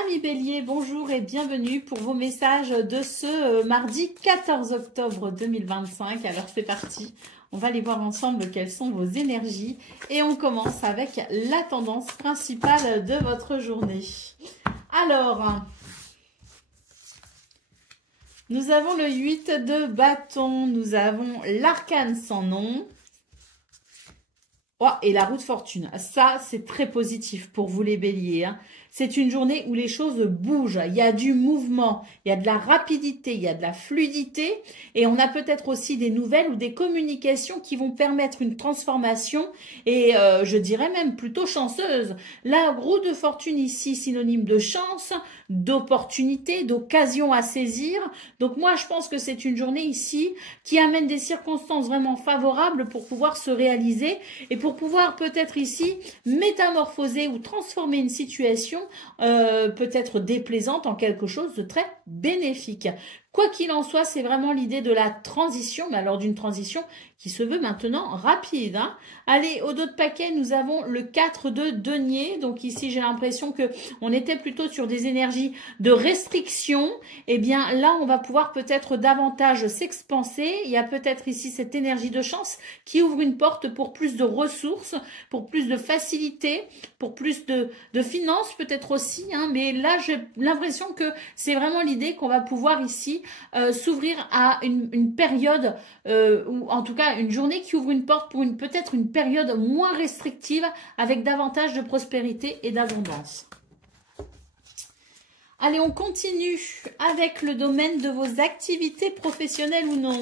Amis Bélier, bonjour et bienvenue pour vos messages de ce mardi 14 octobre 2025. Alors c'est parti, on va aller voir ensemble quelles sont vos énergies et on commence avec la tendance principale de votre journée. Alors, nous avons le 8 de bâton, nous avons l'arcane sans nom. Oh, et la roue de fortune, ça c'est très positif pour vous les béliers. Hein. C'est une journée où les choses bougent, il y a du mouvement, il y a de la rapidité, il y a de la fluidité et on a peut-être aussi des nouvelles ou des communications qui vont permettre une transformation et je dirais même plutôt chanceuse. La roue de fortune ici, synonyme de chance, d'opportunité, d'occasion à saisir. Donc moi je pense que c'est une journée ici qui amène des circonstances vraiment favorables pour pouvoir se réaliser et pour pouvoir peut-être ici métamorphoser ou transformer une situation peut-être déplaisante en quelque chose de très bénéfique. Quoi qu'il en soit, c'est vraiment l'idée de la transition, mais alors d'une transition qui se veut maintenant rapide. Hein. Allez, au dos de paquet, nous avons le 4 de denier. Donc ici, j'ai l'impression que on était plutôt sur des énergies de restriction. Eh bien, là, on va pouvoir peut-être davantage s'expanser. Il y a peut-être ici cette énergie de chance qui ouvre une porte pour plus de ressources, pour plus de facilité, pour plus de finances peut-être aussi. Hein. Mais là, j'ai l'impression que c'est vraiment l'idée qu'on va pouvoir ici s'ouvrir à une période ou en tout cas une journée qui ouvre une porte pour peut-être une période moins restrictive avec davantage de prospérité et d'abondance. Allez, on continue avec le domaine de vos activités professionnelles ou non.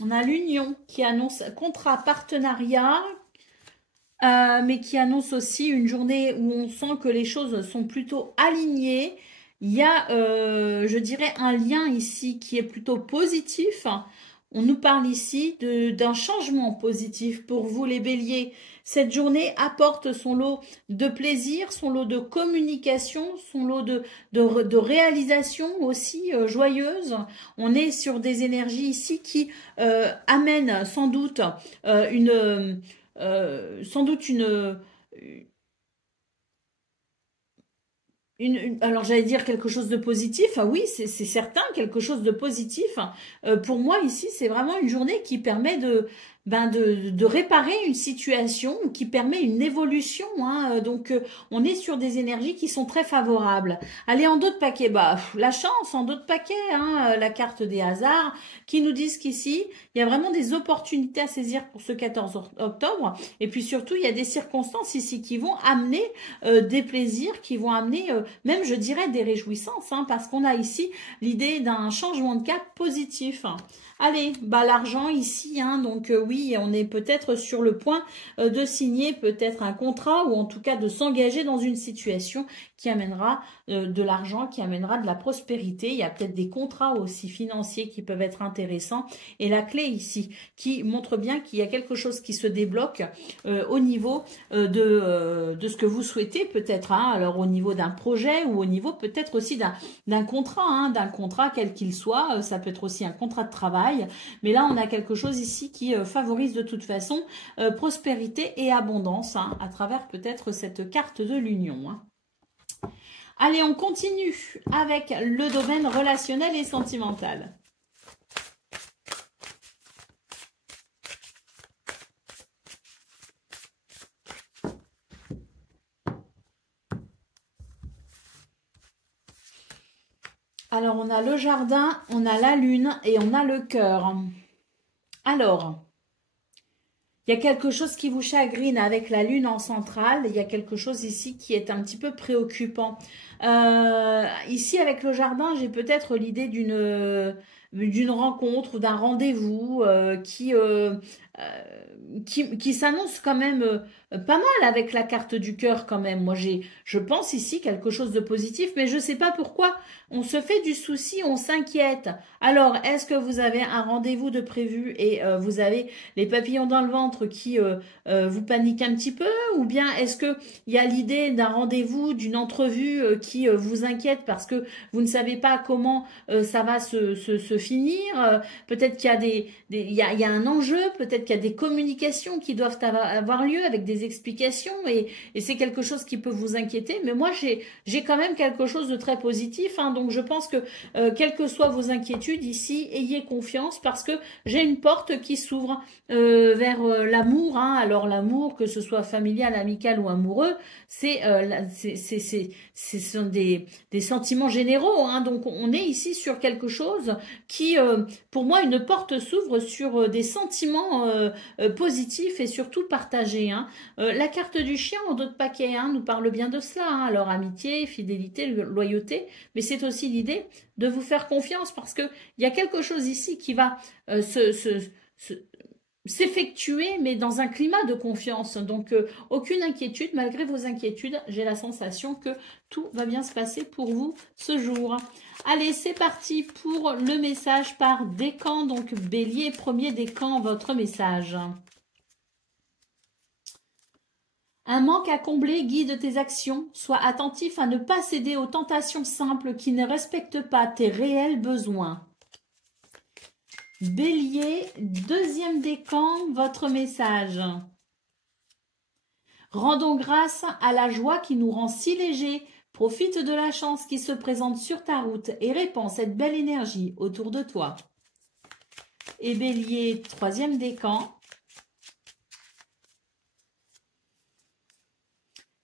On a l'union qui annonce contrat partenariat, mais qui annonce aussi une journée où on sent que les choses sont plutôt alignées. Il y a, je dirais, un lien ici qui est plutôt positif. On nous parle ici d'un changement positif pour vous les béliers. Cette journée apporte son lot de plaisir, son lot de communication, son lot de réalisation aussi joyeuse. On est sur des énergies ici qui amènent sans doute alors j'allais dire quelque chose de positif, ah oui c'est certain, quelque chose de positif. Pour moi ici c'est vraiment une journée qui permet de réparer une situation ou qui permet une évolution. Hein. Donc on est sur des énergies qui sont très favorables. Allez, en dos de paquet, la chance en dos de paquet, hein, la carte des hasards qui nous disent qu'ici il y a vraiment des opportunités à saisir pour ce 14 octobre et puis surtout il y a des circonstances ici qui vont amener des plaisirs, qui vont amener même je dirais des réjouissances, hein, parce qu'on a ici l'idée d'un changement de cap positif. Allez, l'argent ici, hein, donc oui, on est peut-être sur le point de signer peut-être un contrat ou en tout cas de s'engager dans une situation qui amènera de l'argent, qui amènera de la prospérité. Il y a peut-être des contrats aussi financiers qui peuvent être intéressants. Et la clé ici, qui montre bien qu'il y a quelque chose qui se débloque au niveau de ce que vous souhaitez peut-être, hein, alors au niveau d'un projet ou au niveau peut-être aussi d'un contrat, hein, d'un contrat quel qu'il soit. Ça peut être aussi un contrat de travail. Mais là, on a quelque chose ici qui favorise de toute façon prospérité et abondance, hein, à travers peut-être cette carte de l'union. Hein. Allez, on continue avec le domaine relationnel et sentimental. Alors, on a le jardin, on a la lune et on a le cœur. Alors, il y a quelque chose qui vous chagrine avec la lune en centrale. Il y a quelque chose ici qui est un petit peu préoccupant. Ici, avec le jardin, j'ai peut-être l'idée d'une rencontre ou d'un rendez-vous qui s'annonce quand même pas mal avec la carte du cœur quand même. Moi, je pense ici quelque chose de positif, mais je ne sais pas pourquoi on se fait du souci, on s'inquiète. Alors, est-ce que vous avez un rendez-vous de prévu et vous avez les papillons dans le ventre qui vous paniquent un petit peu? Ou bien est-ce qu'il y a l'idée d'un rendez-vous, d'une entrevue qui vous inquiètent parce que vous ne savez pas comment ça va se finir. Peut-être qu'il y a il y a un enjeu, peut-être qu'il y a des communications qui doivent avoir lieu avec des explications et c'est quelque chose qui peut vous inquiéter. Mais moi, j'ai quand même quelque chose de très positif. Hein, donc, je pense que quelles que soient vos inquiétudes ici, ayez confiance parce que j'ai une porte qui s'ouvre vers l'amour. Hein. Alors, l'amour, que ce soit familial, amical ou amoureux, ce sont des sentiments généraux. Hein. Donc, on est ici sur quelque chose qui, pour moi, une porte s'ouvre sur des sentiments positifs et surtout partagés. Hein. La carte du chien en dos de paquet nous parle bien de cela. Hein. Alors, amitié, fidélité, loyauté, mais c'est aussi l'idée de vous faire confiance parce que il y a quelque chose ici qui va s'effectuer, mais dans un climat de confiance. Donc, aucune inquiétude, malgré vos inquiétudes, j'ai la sensation que tout va bien se passer pour vous ce jour. Allez, c'est parti pour le message par décan. Donc, Bélier, premier décan, votre message. Un manque à combler guide tes actions. Sois attentif à ne pas céder aux tentations simples qui ne respectent pas tes réels besoins. Bélier, deuxième décan, votre message. Rendons grâce à la joie qui nous rend si légers. Profite de la chance qui se présente sur ta route et répands cette belle énergie autour de toi. Et Bélier, troisième décan.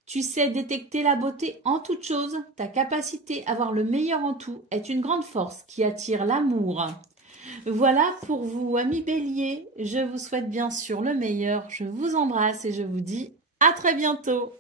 Tu sais détecter la beauté en toute chose. Ta capacité à voir le meilleur en tout est une grande force qui attire l'amour. Voilà pour vous, amis Bélier. Je vous souhaite bien sûr le meilleur. Je vous embrasse et je vous dis à très bientôt.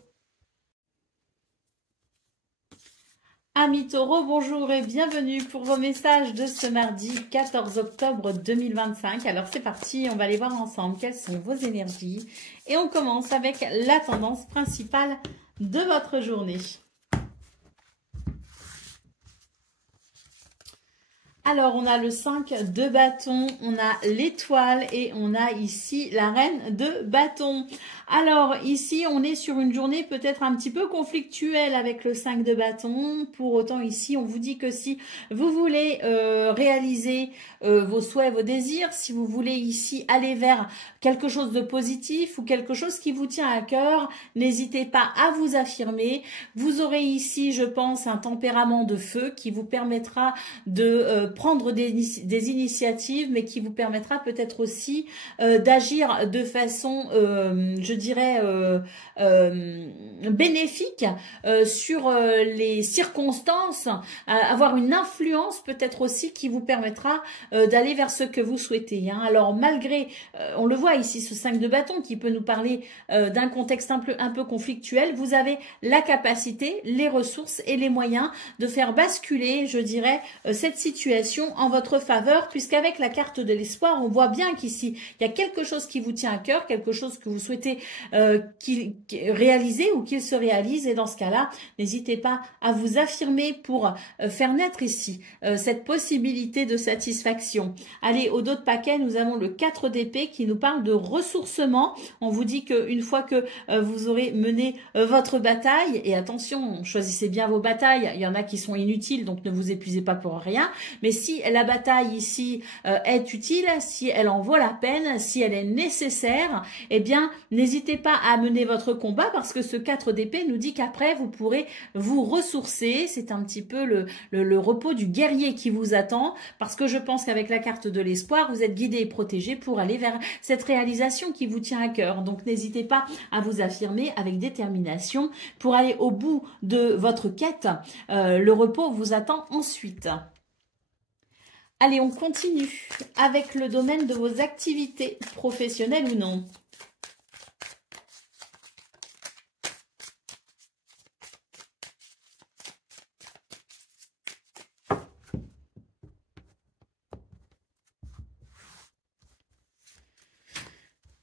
Amis Taureaux, bonjour et bienvenue pour vos messages de ce mardi 14 octobre 2025. Alors c'est parti, on va aller voir ensemble quelles sont vos énergies. Et on commence avec la tendance principale de votre journée. Alors, on a le 5 de bâton, on a l'étoile et on a ici la reine de bâton. Alors, ici, on est sur une journée peut-être un petit peu conflictuelle avec le 5 de bâton. Pour autant, ici, on vous dit que si vous voulez réaliser vos souhaits, vos désirs, si vous voulez ici aller vers quelque chose de positif ou quelque chose qui vous tient à cœur, n'hésitez pas à vous affirmer. Vous aurez ici, je pense, un tempérament de feu qui vous permettra de prendre des initiatives, mais qui vous permettra peut-être aussi d'agir de façon, je dirais, bénéfique sur les circonstances, avoir une influence peut-être aussi qui vous permettra d'aller vers ce que vous souhaitez. Hein. Alors malgré, on le voit ici, ce 5 de bâton qui peut nous parler d'un contexte un peu conflictuel, vous avez la capacité, les ressources et les moyens de faire basculer, je dirais, cette situation en votre faveur, puisqu'avec la carte de l'espoir, on voit bien qu'ici, il y a quelque chose qui vous tient à cœur, quelque chose que vous souhaitez réaliser ou qu'il se réalise. Et dans ce cas-là, n'hésitez pas à vous affirmer pour faire naître ici cette possibilité de satisfaction. Allez, au dos de paquet, nous avons le 4 d'épée qui nous parle de ressourcement. On vous dit qu'une fois que vous aurez mené votre bataille, et attention, choisissez bien vos batailles, il y en a qui sont inutiles, donc ne vous épuisez pas pour rien, mais si la bataille ici est utile, si elle en vaut la peine, si elle est nécessaire, eh bien, n'hésitez pas à mener votre combat parce que ce 4 d'épée nous dit qu'après, vous pourrez vous ressourcer. C'est un petit peu le repos du guerrier qui vous attend parce que je pense qu'avec la carte de l'espoir, vous êtes guidé et protégé pour aller vers cette réalisation qui vous tient à cœur. Donc, n'hésitez pas à vous affirmer avec détermination pour aller au bout de votre quête. Le repos vous attend ensuite. Allez, on continue avec le domaine de vos activités professionnelles ou non.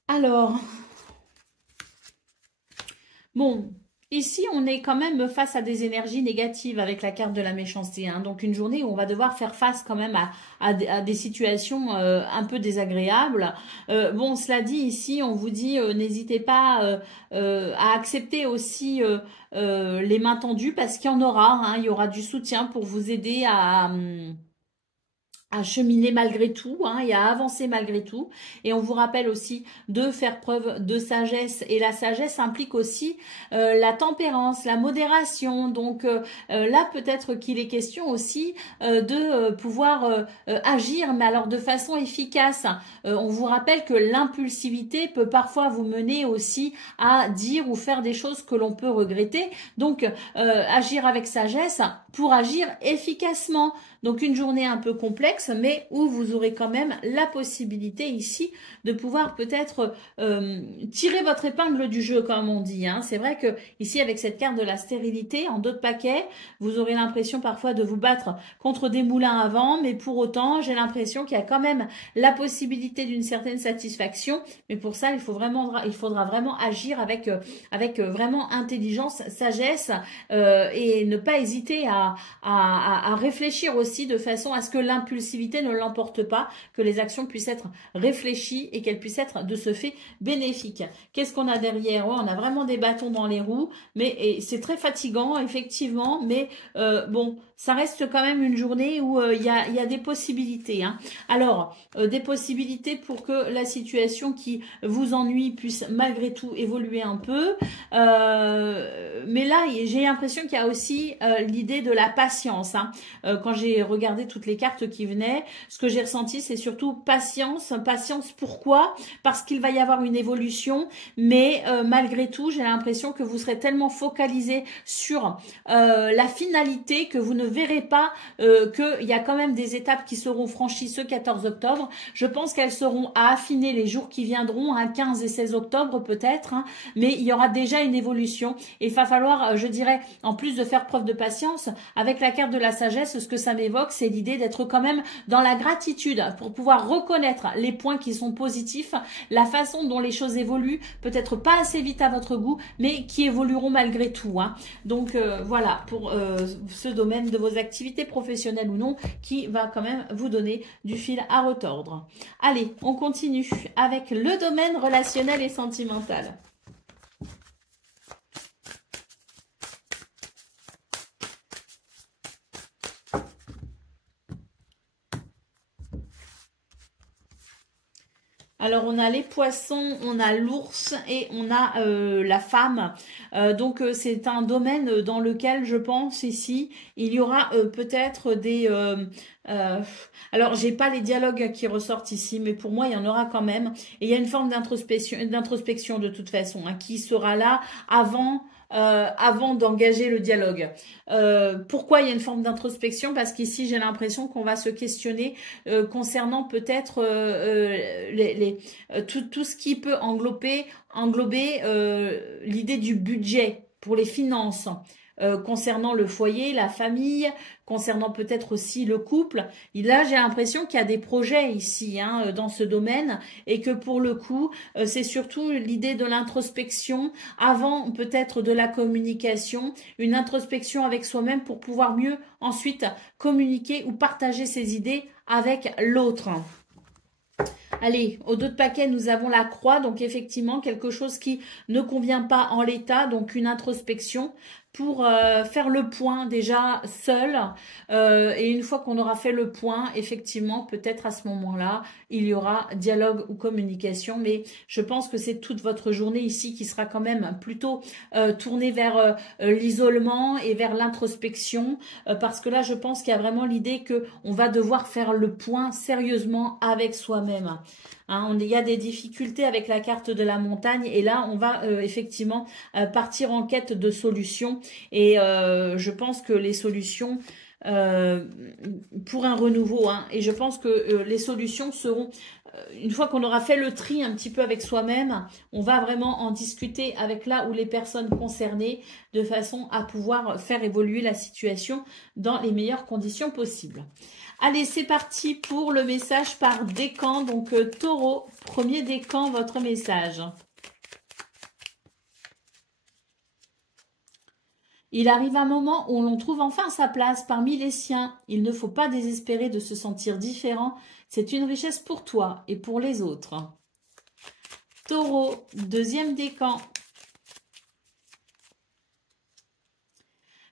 Alors, bon, Ici, on est quand même face à des énergies négatives avec la carte de la méchanceté. Hein. Donc, une journée où on va devoir faire face quand même à des situations un peu désagréables. Bon, cela dit, ici, on vous dit, n'hésitez pas à accepter aussi les mains tendues parce qu'il y en aura. Hein. Il y aura du soutien pour vous aider à cheminer malgré tout hein, et à avancer malgré tout. Et on vous rappelle aussi de faire preuve de sagesse. Et la sagesse implique aussi la tempérance, la modération. Donc là, peut-être qu'il est question aussi de pouvoir agir, mais alors de façon efficace. On vous rappelle que l'impulsivité peut parfois vous mener aussi à dire ou faire des choses que l'on peut regretter. Donc agir avec sagesse pour agir efficacement. Donc une journée un peu complexe, mais où vous aurez quand même la possibilité ici de pouvoir peut-être tirer votre épingle du jeu, comme on dit. Hein. C'est vrai que ici, avec cette carte de la stérilité, en d'autres paquets, vous aurez l'impression parfois de vous battre contre des moulins à vent, mais pour autant, j'ai l'impression qu'il y a quand même la possibilité d'une certaine satisfaction. Mais pour ça, il faudra vraiment agir avec vraiment intelligence, sagesse et ne pas hésiter à réfléchir aussi de façon à ce que l'impulsivité ne l'emporte pas, que les actions puissent être réfléchies et qu'elles puissent être de ce fait bénéfiques. Qu'est-ce qu'on a derrière? On a vraiment des bâtons dans les roues, mais c'est très fatigant, effectivement, mais bon, ça reste quand même une journée où il y a des possibilités. Hein. Alors, des possibilités pour que la situation qui vous ennuie puisse malgré tout évoluer un peu. Mais là, j'ai l'impression qu'il y a aussi l'idée de la patience. Hein. Quand j'ai regardé toutes les cartes qui venaient, ce que j'ai ressenti, c'est surtout patience. Patience, pourquoi? Parce qu'il va y avoir une évolution, mais malgré tout, j'ai l'impression que vous serez tellement focalisé sur la finalité que vous ne verrez pas qu'il y a quand même des étapes qui seront franchies ce 14 octobre. Je pense qu'elles seront à affiner les jours qui viendront, hein, 15 et 16 octobre peut-être, hein, mais il y aura déjà une évolution et il va falloir, je dirais, en plus de faire preuve de patience, avec la carte de la sagesse, ce que ça m'évoque, c'est l'idée d'être quand même dans la gratitude pour pouvoir reconnaître les points qui sont positifs, la façon dont les choses évoluent, peut-être pas assez vite à votre goût, mais qui évolueront malgré tout. Hein. Donc voilà, pour ce domaine de vos activités professionnelles ou non, qui va quand même vous donner du fil à retordre. Allez, on continue avec le domaine relationnel et sentimental. Alors, on a les poissons, on a l'ours et on a la femme. Donc, c'est un domaine dans lequel, je pense, ici, il y aura peut-être des... alors, j'ai pas les dialogues qui ressortent ici, mais pour moi, il y en aura quand même. Et il y a une forme d'introspection de toute façon, hein, qui sera là avant d'engager le dialogue. Pourquoi il y a une forme d'introspection? Parce qu'ici, j'ai l'impression qu'on va se questionner concernant peut-être tout ce qui peut englober l'idée du budget pour les finances. Concernant le foyer, la famille, concernant peut-être aussi le couple. Et là, j'ai l'impression qu'il y a des projets ici hein, dans ce domaine et que pour le coup, c'est surtout l'idée de l'introspection avant peut-être de la communication, une introspection avec soi-même pour pouvoir mieux ensuite communiquer ou partager ses idées avec l'autre. Allez, au dos de paquet, nous avons la croix, donc effectivement quelque chose qui ne convient pas en l'état, donc une introspection pour faire le point déjà seul et une fois qu'on aura fait le point, effectivement, peut-être à ce moment-là, il y aura dialogue ou communication, mais je pense que c'est toute votre journée ici qui sera quand même plutôt tournée vers l'isolement et vers l'introspection parce que là, je pense qu'il y a vraiment l'idée que on va devoir faire le point sérieusement avec soi-même. Hein, il y a des difficultés avec la carte de la montagne et là, on va effectivement partir en quête de solutions et je pense que les solutions pour un renouveau, hein, et je pense que les solutions seront, une fois qu'on aura fait le tri un petit peu avec soi-même, on va vraiment en discuter avec là où les personnes concernées de façon à pouvoir faire évoluer la situation dans les meilleures conditions possibles. Allez, c'est parti pour le message par décan. Donc, Taureau, premier décan, votre message. Il arrive un moment où l'on trouve enfin sa place parmi les siens. Il ne faut pas désespérer de se sentir différent. C'est une richesse pour toi et pour les autres. Taureau, deuxième décan.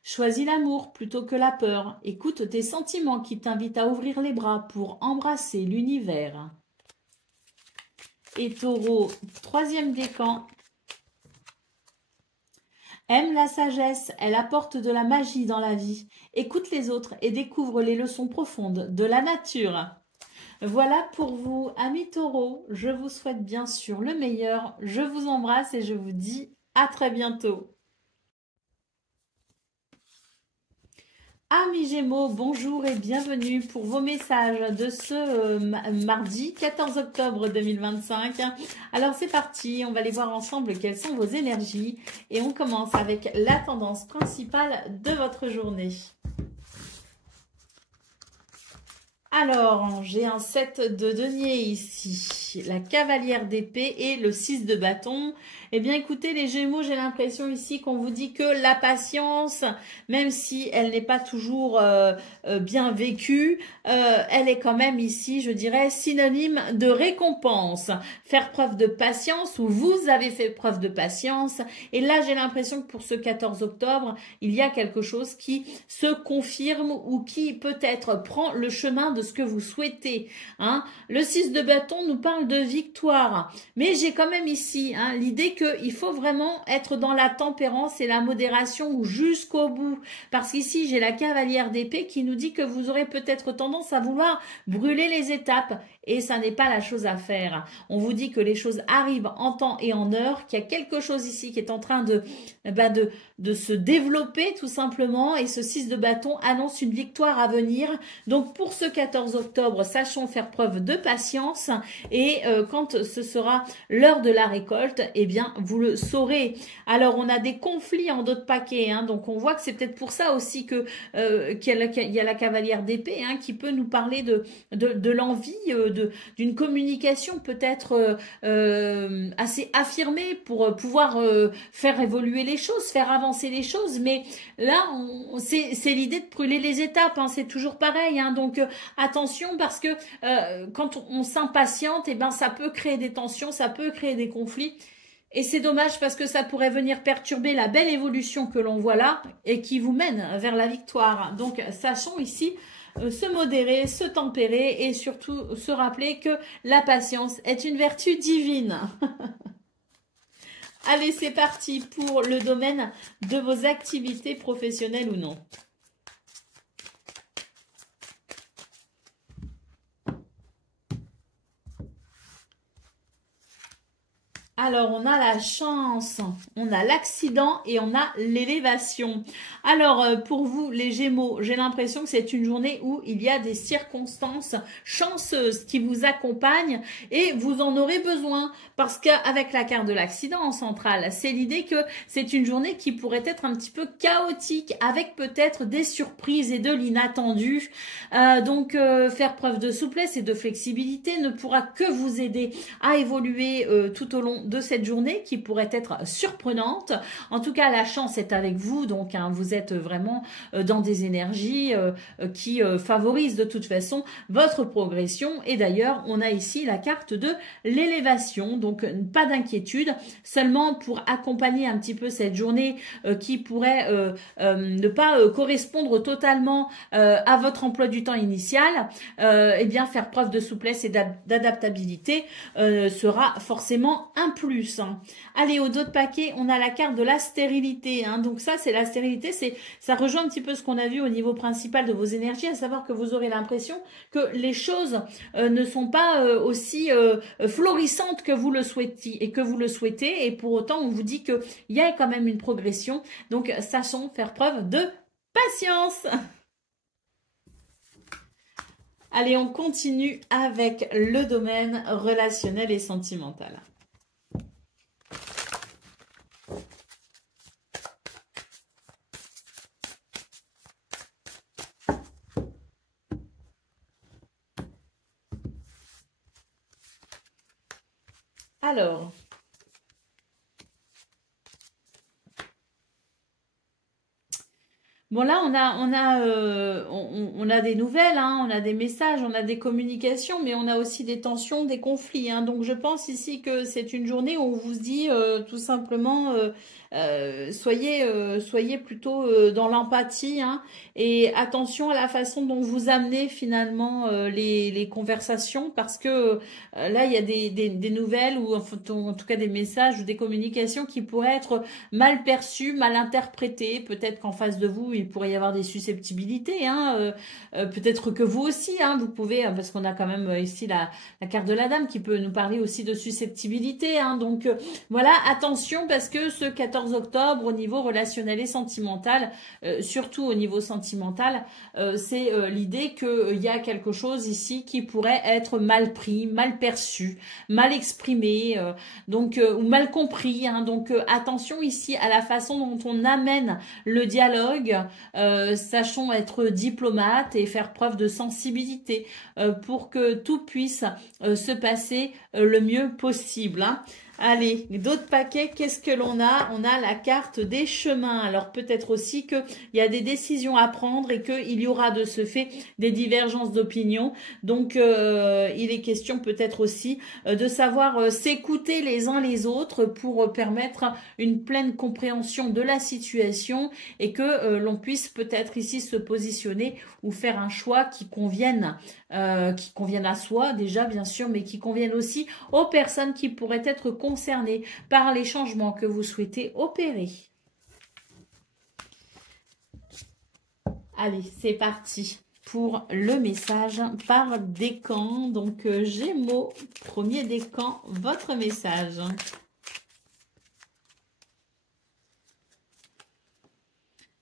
Choisis l'amour plutôt que la peur. Écoute tes sentiments qui t'invitent à ouvrir les bras pour embrasser l'univers. Et Taureau, troisième décan. Aime la sagesse, elle apporte de la magie dans la vie. Écoute les autres et découvre les leçons profondes de la nature. Voilà pour vous, amis taureaux. Je vous souhaite bien sûr le meilleur. Je vous embrasse et je vous dis à très bientôt. Amis Gémeaux, bonjour et bienvenue pour vos messages de ce mardi 14 octobre 2025. Alors c'est parti, on va aller voir ensemble quelles sont vos énergies et on commence avec la tendance principale de votre journée. Alors, j'ai un 7 de denier ici, la cavalière d'épée et le 6 de bâton. Eh bien, écoutez, les Gémeaux, j'ai l'impression ici qu'on vous dit que la patience, même si elle n'est pas toujours bien vécue, elle est quand même ici, je dirais, synonyme de récompense. Faire preuve de patience, ou vous avez fait preuve de patience. Et là, j'ai l'impression que pour ce 14 octobre, il y a quelque chose qui se confirme ou qui peut-être prend le chemin de ce que vous souhaitez. Hein. Le 6 de bâton nous parle de victoire. Mais j'ai quand même ici l'idée qu'il faut vraiment être dans la tempérance et la modération jusqu'au bout. Parce qu'ici, j'ai la cavalière d'épée qui nous dit que vous aurez peut-être tendance à vouloir brûler les étapes. Et ça n'est pas la chose à faire. On vous dit que les choses arrivent en temps et en heure, qu'il y a quelque chose ici qui est en train de se développer tout simplement. Et ce 6 de bâton annonce une victoire à venir. Donc pour ce 14 octobre, sachons faire preuve de patience. Et quand ce sera l'heure de la récolte, eh bien vous le saurez. Alors on a des conflits en d'autres paquets. Donc on voit que c'est peut-être pour ça aussi que qu'il y a la cavalière d'épée qui peut nous parler de l'envie, d'une communication peut-être assez affirmée pour pouvoir faire évoluer les choses, faire avancer les choses. Mais là, c'est l'idée de brûler les étapes. C'est toujours pareil. Donc attention parce que quand on s'impatiente, eh ben ça peut créer des tensions, ça peut créer des conflits. Et c'est dommage parce que ça pourrait venir perturber la belle évolution que l'on voit là et qui vous mène vers la victoire. Donc sachons ici se modérer, se tempérer et surtout se rappeler que la patience est une vertu divine. Allez, c'est parti pour le domaine de vos activités professionnelles ou non. Alors, on a la chance, on a l'accident et on a l'élévation. Alors, pour vous, les Gémeaux, j'ai l'impression que c'est une journée où il y a des circonstances chanceuses qui vous accompagnent et vous en aurez besoin parce qu'avec la carte de l'accident en centrale, c'est l'idée que c'est une journée qui pourrait être un petit peu chaotique avec peut-être des surprises et de l'inattendu. Donc, faire preuve de souplesse et de flexibilité ne pourra que vous aider à évoluer tout au long de cette journée qui pourrait être surprenante. En tout cas, la chance est avec vous, donc vous êtes vraiment dans des énergies qui favorisent de toute façon votre progression. Et d'ailleurs, on a ici la carte de l'élévation, donc pas d'inquiétude, seulement pour accompagner un petit peu cette journée qui pourrait ne pas correspondre totalement à votre emploi du temps initial, et bien faire preuve de souplesse et d'adaptabilité sera forcément un plus. Allez, au dos de paquet, on a la carte de la stérilité. Donc ça, c'est la stérilité, ça rejoint un petit peu ce qu'on a vu au niveau principal de vos énergies, à savoir que vous aurez l'impression que les choses ne sont pas aussi florissantes que vous le souhaitez et pour autant, on vous dit qu'il y a quand même une progression. Donc, sachons faire preuve de patience. Allez, on continue avec le domaine relationnel et sentimental. Alors, Bon là, on a des nouvelles, hein, on a des messages, on a des communications, mais on a aussi des tensions, des conflits, hein. Donc je pense ici que c'est une journée où on vous dit tout simplement, soyez plutôt dans l'empathie, hein, et attention à la façon dont vous amenez finalement les conversations, parce que là il y a des nouvelles ou en tout cas des messages ou des communications qui pourraient être mal perçu, mal interprété. Peut-être qu'en face de vous, il pourrait y avoir des susceptibilités, hein. Peut-être que vous aussi, hein, vous pouvez, parce qu'on a quand même ici la carte de la dame qui peut nous parler aussi de susceptibilité, hein. Donc voilà, attention parce que ce 14 octobre, au niveau relationnel et sentimental, surtout au niveau sentimental, c'est l'idée qu'il y a quelque chose ici qui pourrait être mal pris, mal perçu, mal exprimé, ou mal compris, hein. Donc attention ici à la façon dont on amène le dialogue. Sachons être diplomate et faire preuve de sensibilité pour que tout puisse se passer le mieux possible, hein. Allez, d'autres paquets, qu'est-ce que l'on a? On a la carte des chemins. Alors peut-être aussi qu'il y a des décisions à prendre et qu'il y aura de ce fait des divergences d'opinion. Donc il est question peut-être aussi de savoir s'écouter les uns les autres pour permettre une pleine compréhension de la situation et que l'on puisse peut-être ici se positionner ou faire un choix qui convienne à soi déjà bien sûr, mais qui convienne aussi aux personnes qui pourraient être concernées par les changements que vous souhaitez opérer. Allez, c'est parti pour le message par décan. Donc, Gémeaux, premier décan, votre message.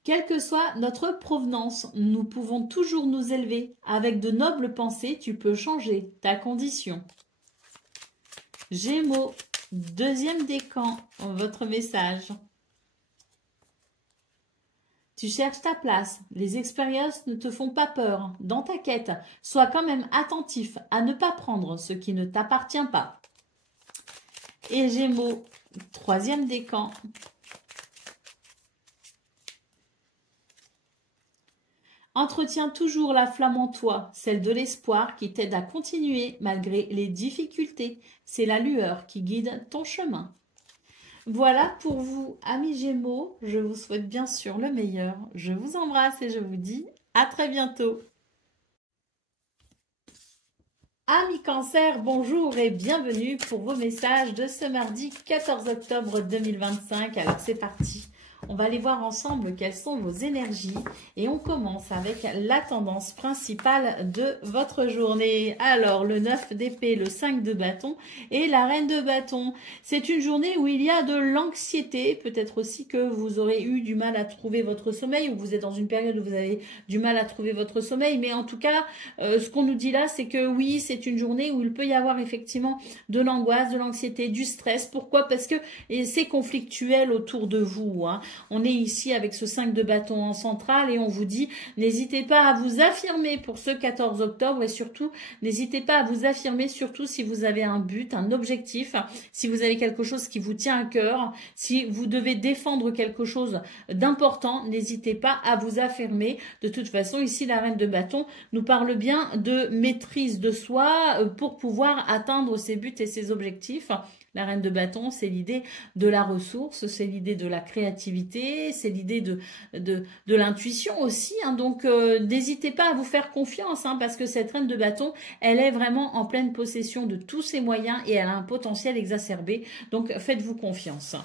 Quelle que soit notre provenance, nous pouvons toujours nous élever. Avec de nobles pensées, tu peux changer ta condition. Gémeaux, deuxième décan, votre message. Tu cherches ta place, les expériences ne te font pas peur. Dans ta quête, sois quand même attentif à ne pas prendre ce qui ne t'appartient pas. Et Gémeaux, troisième décan. Entretiens toujours la flamme en toi, celle de l'espoir qui t'aide à continuer malgré les difficultés. C'est la lueur qui guide ton chemin. Voilà pour vous, amis Gémeaux. Je vous souhaite bien sûr le meilleur. Je vous embrasse et je vous dis à très bientôt. Amis Cancer, bonjour et bienvenue pour vos messages de ce mardi 14 octobre 2025. Alors c'est parti. On va aller voir ensemble quelles sont vos énergies et on commence avec la tendance principale de votre journée. Alors, le 9 d'épée, le 5 de bâton et la reine de bâton. C'est une journée où il y a de l'anxiété, peut-être aussi que vous aurez eu du mal à trouver votre sommeil ou vous êtes dans une période où vous avez du mal à trouver votre sommeil. Mais en tout cas, ce qu'on nous dit là, c'est que oui, c'est une journée où il peut y avoir effectivement de l'angoisse, de l'anxiété, du stress. Pourquoi? Parce que c'est conflictuel autour de vous, hein. On est ici avec ce 5 de bâton en centrale et on vous dit, n'hésitez pas à vous affirmer pour ce 14 octobre et surtout, n'hésitez pas à vous affirmer surtout si vous avez un but, un objectif, si vous avez quelque chose qui vous tient à cœur, si vous devez défendre quelque chose d'important, n'hésitez pas à vous affirmer. De toute façon, ici, la reine de bâton nous parle bien de maîtrise de soi pour pouvoir atteindre ses buts et ses objectifs. La reine de bâton, c'est l'idée de la ressource, c'est l'idée de la créativité, c'est l'idée de l'intuition aussi, hein. Donc, n'hésitez pas à vous faire confiance, hein, parce que cette reine de bâton, elle est vraiment en pleine possession de tous ses moyens et elle a un potentiel exacerbé. Donc, faites-vous confiance.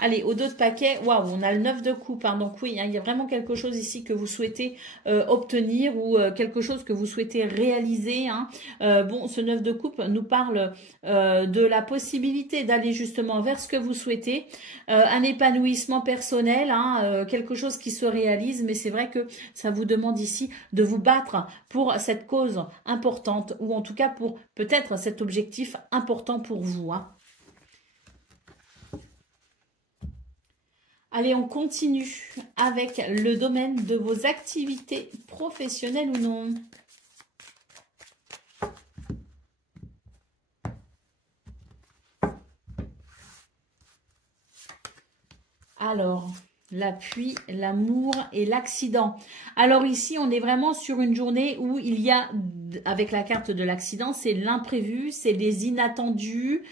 Allez, au dos de paquet, waouh, on a le 9 de coupe, hein, donc oui, hein, il y a vraiment quelque chose ici que vous souhaitez obtenir ou quelque chose que vous souhaitez réaliser, hein. Bon, ce 9 de coupe nous parle de la possibilité d'aller justement vers ce que vous souhaitez, un épanouissement personnel, hein, quelque chose qui se réalise, mais c'est vrai que ça vous demande ici de vous battre pour cette cause importante ou en tout cas pour peut-être cet objectif important pour vous, hein. Allez, on continue avec le domaine de vos activités professionnelles ou non. Alors, L'appui, l'amour et l'accident. Alors ici, on est vraiment sur une journée où il y a, avec la carte de l'accident, c'est l'imprévu, c'est les inattendus.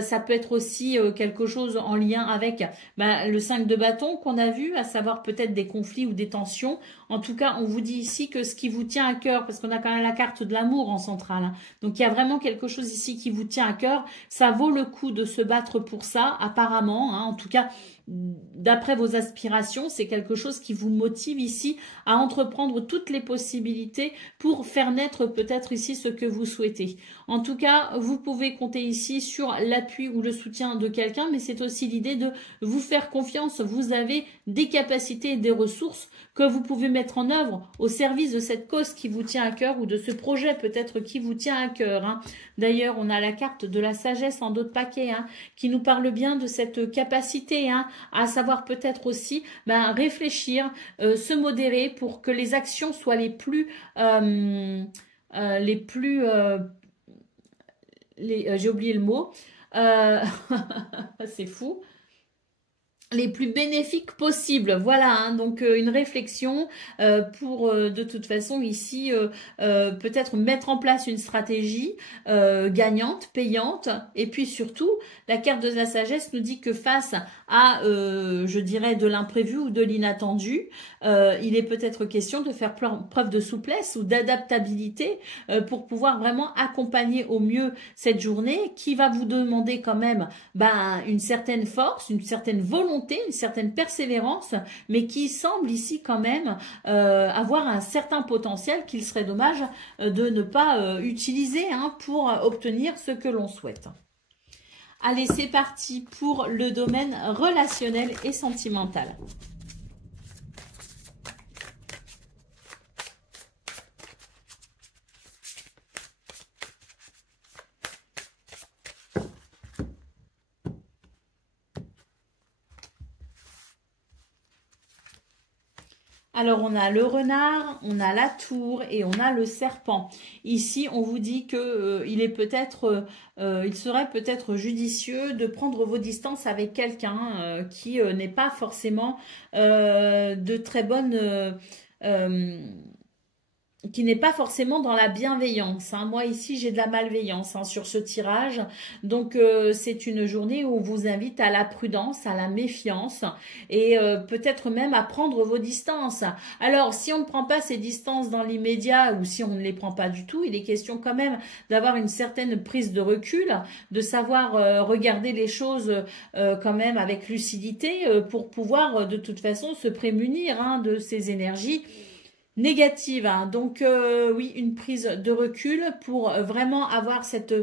Ça peut être aussi quelque chose en lien avec le 5 de bâton qu'on a vu, à savoir peut-être des conflits ou des tensions. En tout cas, on vous dit ici que ce qui vous tient à cœur, parce qu'on a quand même la carte de l'amour en centrale, hein. Donc il y a vraiment quelque chose ici qui vous tient à cœur. Ça vaut le coup de se battre pour ça, apparemment, hein. En tout cas, d'après vos aspirations, c'est quelque chose qui vous motive ici à entreprendre toutes les possibilités pour faire naître peut-être ici ce que vous souhaitez. En tout cas, vous pouvez compter ici sur l'appui ou le soutien de quelqu'un, mais c'est aussi l'idée de vous faire confiance. Vous avez des capacités et des ressources que vous pouvez mettre en œuvre au service de cette cause qui vous tient à cœur ou de ce projet peut-être qui vous tient à cœur, hein. D'ailleurs, on a la carte de la sagesse en d'autres paquets, hein, qui nous parle bien de cette capacité, hein, à savoir peut-être aussi réfléchir, se modérer pour que les actions soient les plus j'ai oublié le mot, c'est fou, les plus bénéfiques possibles. Voilà, hein, donc une réflexion pour de toute façon ici peut-être mettre en place une stratégie gagnante, payante, et puis surtout la carte de la sagesse nous dit que face à je dirais de l'imprévu ou de l'inattendu, il est peut-être question de faire preuve de souplesse ou d'adaptabilité pour pouvoir vraiment accompagner au mieux cette journée qui va vous demander quand même une certaine force, une certaine volonté, une certaine persévérance, mais qui semble ici quand même avoir un certain potentiel qu'il serait dommage de ne pas utiliser, hein, pour obtenir ce que l'on souhaite. Allez, c'est parti pour le domaine relationnel et sentimental. Alors, on a le renard, on a la tour et on a le serpent. Ici, on vous dit que il serait peut-être judicieux de prendre vos distances avec quelqu'un qui n'est pas forcément de très bonne... qui n'est pas forcément dans la bienveillance, hein. Moi, ici, j'ai de la malveillance, hein, sur ce tirage. Donc, c'est une journée où on vous invite à la prudence, à la méfiance et peut-être même à prendre vos distances. Alors, si on ne prend pas ces distances dans l'immédiat ou si on ne les prend pas du tout, il est question quand même d'avoir une certaine prise de recul, de savoir regarder les choses quand même avec lucidité pour pouvoir de toute façon se prémunir, hein, de ces énergies négative, hein. Donc oui, une prise de recul pour vraiment avoir cette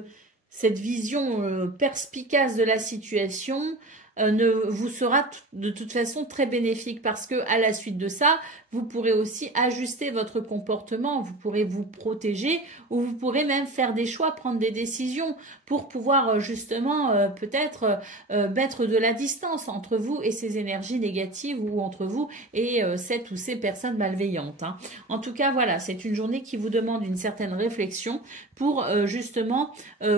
vision perspicace de la situation vous sera de toute façon très bénéfique parce que à la suite de ça, vous pourrez aussi ajuster votre comportement, vous pourrez vous protéger ou vous pourrez même faire des choix, prendre des décisions pour pouvoir justement peut-être mettre de la distance entre vous et ces énergies négatives ou entre vous et cette ou ces personnes malveillantes, hein. En tout cas, voilà, c'est une journée qui vous demande une certaine réflexion pour justement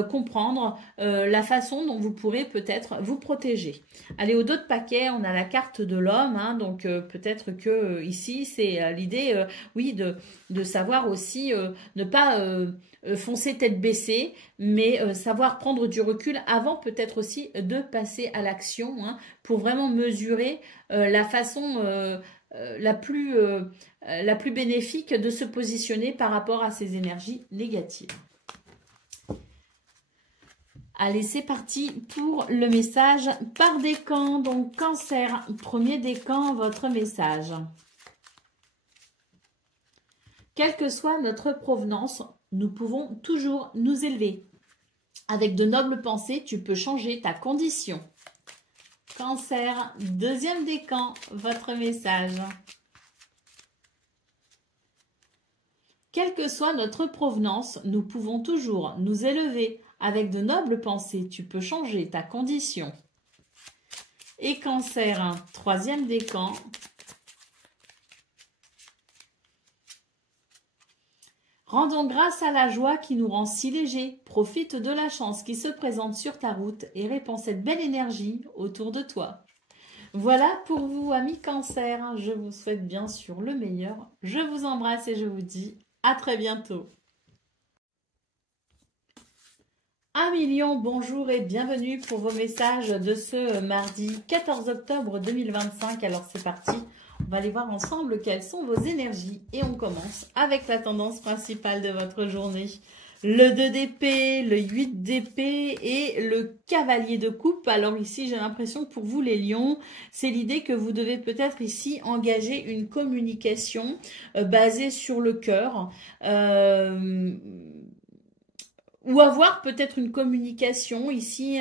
comprendre la façon dont vous pourrez peut-être vous protéger. Allez, au dos de paquet, on a la carte de l'homme, hein, donc peut-être que ici, c'est l'idée, oui, de savoir aussi ne pas foncer tête baissée, mais savoir prendre du recul avant peut-être aussi de passer à l'action, hein, pour vraiment mesurer la façon la plus bénéfique de se positionner par rapport à ces énergies négatives. Allez, c'est parti pour le message par décan. Donc, Cancer, premier décan, votre message. Quelle que soit notre provenance, nous pouvons toujours nous élever. Avec de nobles pensées, tu peux changer ta condition. Cancer, deuxième décan, votre message. Quelle que soit notre provenance, nous pouvons toujours nous élever. Avec de nobles pensées, tu peux changer ta condition. Et Cancer, troisième décan. Rendons grâce à la joie qui nous rend si légers. Profite de la chance qui se présente sur ta route et répand cette belle énergie autour de toi. Voilà pour vous, amis Cancer. Je vous souhaite bien sûr le meilleur. Je vous embrasse et je vous dis à très bientôt. 1 million, bonjour et bienvenue pour vos messages de ce mardi 14 octobre 2025. Alors c'est parti, on va aller voir ensemble quelles sont vos énergies. Et on commence avec la tendance principale de votre journée. Le 2 d'épée, le 8 d'épée et le cavalier de coupe. Alors ici, j'ai l'impression que pour vous les lions, c'est l'idée que vous devez peut-être ici engager une communication basée sur le cœur. Ou avoir peut-être une communication ici,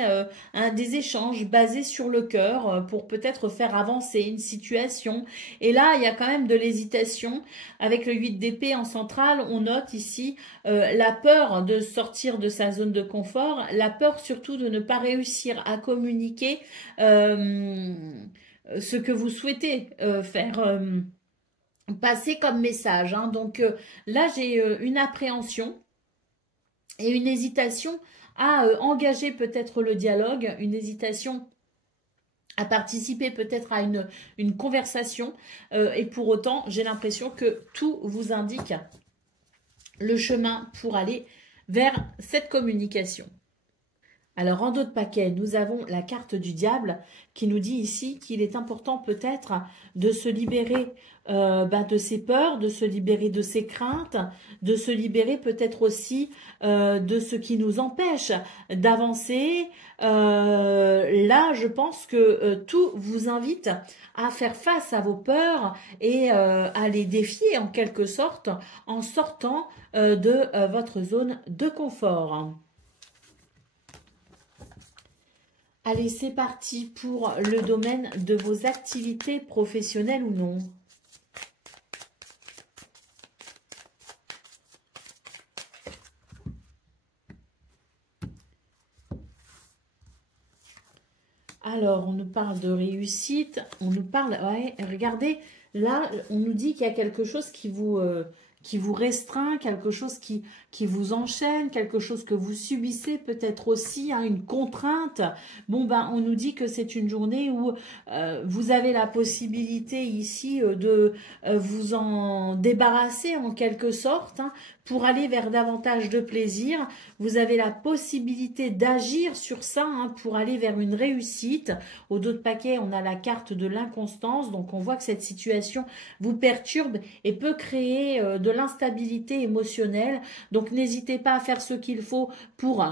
des échanges basés sur le cœur pour peut-être faire avancer une situation. Et là, il y a quand même de l'hésitation. Avec le 8 d'épée en centrale, on note ici la peur de sortir de sa zone de confort, la peur surtout de ne pas réussir à communiquer ce que vous souhaitez faire passer comme message. Hein. Donc là, j'ai une appréhension et une hésitation à engager peut-être le dialogue, une hésitation à participer peut-être à une conversation. Et pour autant, j'ai l'impression que tout vous indique le chemin pour aller vers cette communication. Alors, en d'autres paquets, nous avons la carte du diable qui nous dit ici qu'il est important peut-être de se libérer de ses peurs, de se libérer de ses craintes, de se libérer peut-être aussi de ce qui nous empêche d'avancer. Là, je pense que tout vous invite à faire face à vos peurs et à les défier en quelque sorte en sortant de votre zone de confort. Allez, c'est parti pour le domaine de vos activités professionnelles ou non. Alors, on nous parle de réussite, on nous parle... Ouais, regardez, là, on nous dit qu'il y a quelque chose qui vous restreint, quelque chose qui vous enchaîne, quelque chose que vous subissez peut-être aussi, hein, une contrainte. Bon, ben, on nous dit que c'est une journée où vous avez la possibilité ici de vous en débarrasser en quelque sorte, hein, pour aller vers davantage de plaisir. Vous avez la possibilité d'agir sur ça, hein, pour aller vers une réussite. Au dos de paquet, on a la carte de l'inconstance, donc on voit que cette situation vous perturbe et peut créer de l'instabilité émotionnelle. Donc n'hésitez pas à faire ce qu'il faut pour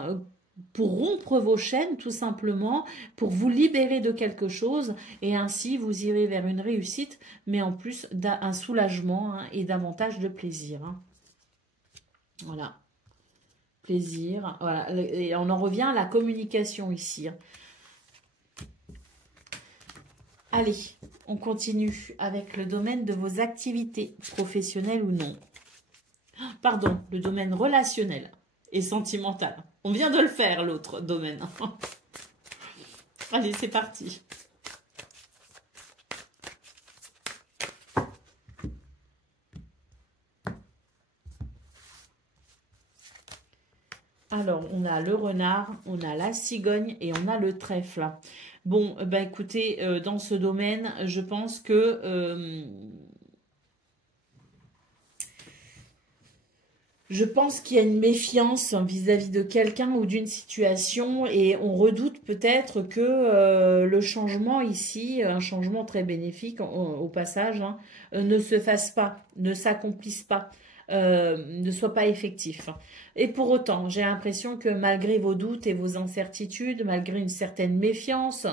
rompre vos chaînes tout simplement, pour vous libérer de quelque chose et ainsi vous irez vers une réussite, mais en plus d'un soulagement, hein, et davantage de plaisir. Hein. Voilà. Plaisir. Voilà. Et on en revient à la communication ici. Hein. Allez, on continue avec le domaine de vos activités professionnelles ou non. Pardon, le domaine relationnel et sentimental. On vient de le faire, l'autre domaine. Allez, c'est parti. Alors, on a le renard, on a la cigogne et on a le trèfle. Bon, bah écoutez, dans ce domaine, je pense que... je pense qu'il y a une méfiance vis-à-vis de quelqu'un ou d'une situation et on redoute peut-être que le changement ici, un changement très bénéfique au passage, hein, ne se fasse pas, ne s'accomplisse pas, ne soit pas effectif. Et pour autant, j'ai l'impression que malgré vos doutes et vos incertitudes, malgré une certaine méfiance,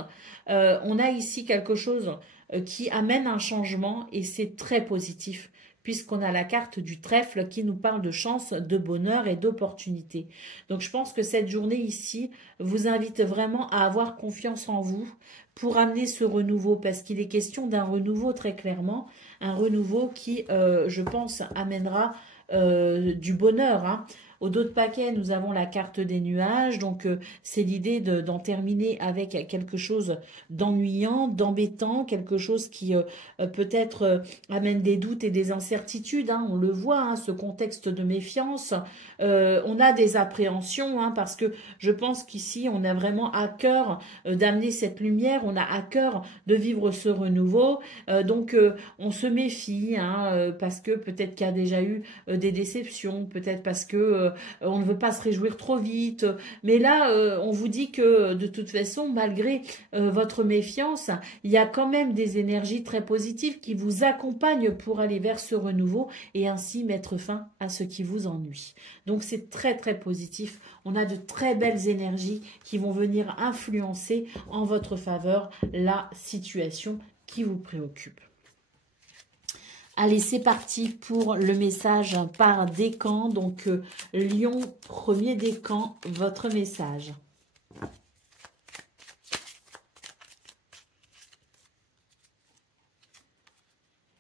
on a ici quelque chose qui amène un changement et c'est très positif, puisqu'on a la carte du trèfle qui nous parle de chance, de bonheur et d'opportunité. Donc je pense que cette journée ici vous invite vraiment à avoir confiance en vous pour amener ce renouveau, parce qu'il est question d'un renouveau très clairement, un renouveau qui, je pense, amènera du bonheur, hein. Au dos de paquet, nous avons la carte des nuages. Donc, c'est l'idée d'en terminer avec quelque chose d'ennuyant, d'embêtant, quelque chose qui peut-être amène des doutes et des incertitudes. Hein. On le voit, hein, ce contexte de méfiance. On a des appréhensions, hein, parce que je pense qu'ici, on a vraiment à cœur d'amener cette lumière. On a à cœur de vivre ce renouveau. Donc, on se méfie, hein, parce que peut-être qu'il y a déjà eu des déceptions, peut-être parce que on ne veut pas se réjouir trop vite. Mais là, on vous dit que de toute façon, malgré votre méfiance, il y a quand même des énergies très positives qui vous accompagnent pour aller vers ce renouveau et ainsi mettre fin à ce qui vous ennuie. Donc c'est très très positif. On a de très belles énergies qui vont venir influencer en votre faveur la situation qui vous préoccupe. Allez, c'est parti pour le message par décan. Donc, Lion, premier décan, votre message.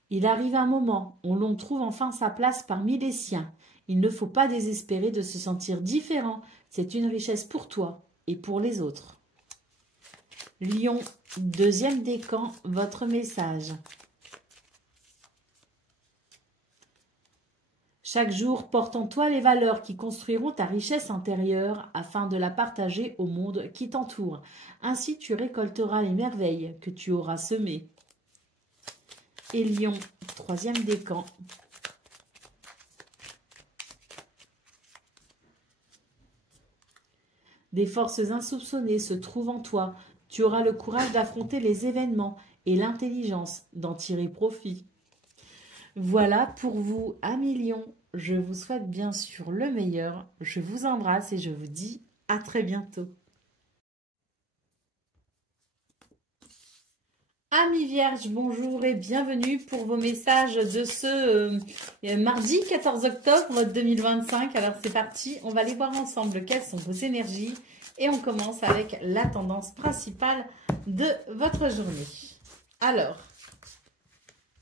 Il arrive un moment où l'on trouve enfin sa place parmi les siens. Il ne faut pas désespérer de se sentir différent. C'est une richesse pour toi et pour les autres. Lion, deuxième décan, votre message. Chaque jour porte en toi les valeurs qui construiront ta richesse intérieure afin de la partager au monde qui t'entoure. Ainsi tu récolteras les merveilles que tu auras semées. Et Lion, troisième décan. Des forces insoupçonnées se trouvent en toi. Tu auras le courage d'affronter les événements et l'intelligence d'en tirer profit. Voilà pour vous, amis Lions. Je vous souhaite bien sûr le meilleur. Je vous embrasse et je vous dis à très bientôt. Amis Vierges, bonjour et bienvenue pour vos messages de ce mardi 14 octobre 2025. Alors c'est parti, on va aller voir ensemble quelles sont vos énergies et on commence avec la tendance principale de votre journée. Alors,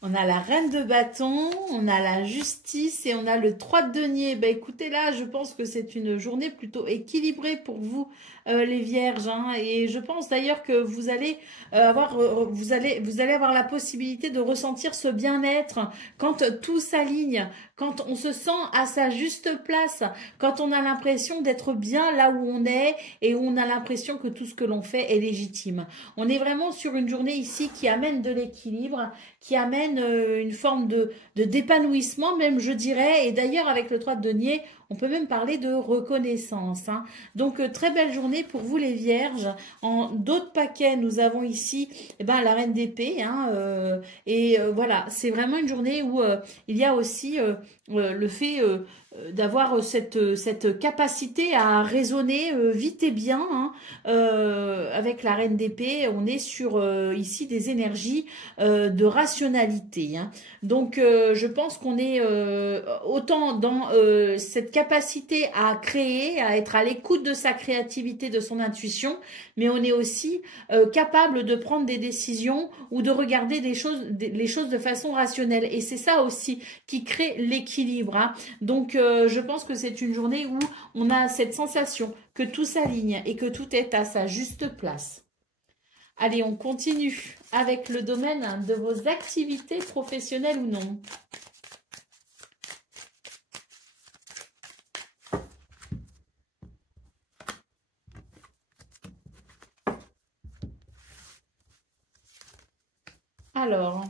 on a la reine de bâton, on a la justice et on a le 3 de denier. Ben écoutez là, je pense que c'est une journée plutôt équilibrée pour vous les vierges. Hein, et je pense d'ailleurs que vous allez vous allez avoir la possibilité de ressentir ce bien-être quand tout s'aligne, quand on se sent à sa juste place, quand on a l'impression d'être bien là où on est et où on a l'impression que tout ce que l'on fait est légitime. On est vraiment sur une journée ici qui amène de l'équilibre, qui amène une forme de d'épanouissement même, je dirais. Et d'ailleurs, avec le 3 de denier, on peut même parler de reconnaissance. Hein. Donc, très belle journée pour vous les vierges. En d'autres paquets, nous avons ici la reine d'épée. Hein, voilà, c'est vraiment une journée où il y a aussi le fait d'avoir cette capacité à raisonner vite et bien. Hein, avec la reine d'épée, on est sur ici des énergies de rationalité. Hein. Donc, je pense qu'on est autant dans cette capacité à créer, à être à l'écoute de sa créativité, de son intuition, mais on est aussi capable de prendre des décisions ou de regarder les choses de façon rationnelle. Et c'est ça aussi qui crée l'équilibre. Hein. Donc, je pense que c'est une journée où on a cette sensation que tout s'aligne et que tout est à sa juste place. Allez, on continue avec le domaine de vos activités professionnelles ou non. Alors,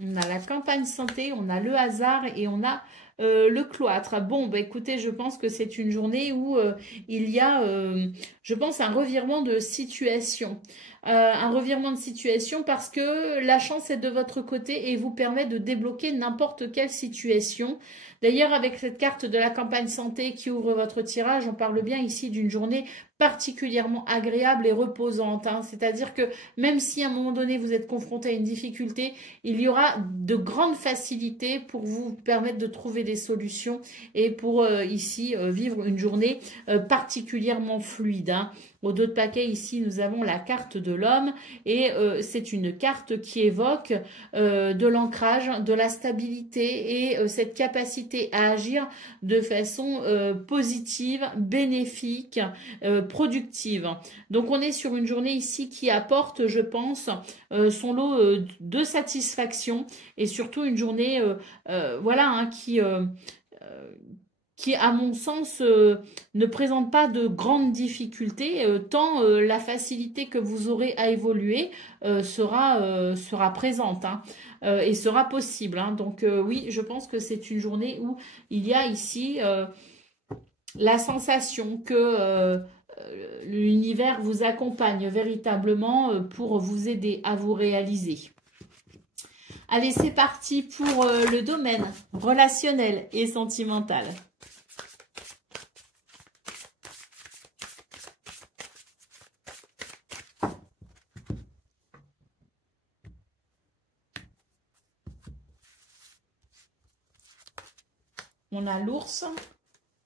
on a la campagne santé, on a le hasard et on a le cloître. Bon, bah écoutez, je pense que c'est une journée où il y a, je pense, un revirement de situation. Un revirement de situation parce que la chance est de votre côté et vous permet de débloquer n'importe quelle situation. D'ailleurs, avec cette carte de la campagne santé qui ouvre votre tirage, on parle bien ici d'une journée particulièrement agréable et reposante. Hein. C'est-à-dire que même si à un moment donné vous êtes confronté à une difficulté, il y aura de grandes facilités pour vous permettre de trouver des solutions et pour ici vivre une journée particulièrement fluide. Hein. Au dos de paquet, ici, nous avons la carte de l'homme et c'est une carte qui évoque de l'ancrage, de la stabilité et cette capacité à agir de façon positive, bénéfique, productive. Donc, on est sur une journée ici qui apporte, je pense, son lot de satisfaction et surtout une journée, voilà, hein, qui, à mon sens, ne présente pas de grandes difficultés, tant la facilité que vous aurez à évoluer sera présente hein, et sera possible. Hein. Donc oui, je pense que c'est une journée où il y a ici la sensation que l'univers vous accompagne véritablement pour vous aider à vous réaliser. Allez, c'est parti pour le domaine relationnel et sentimental. On a l'ours,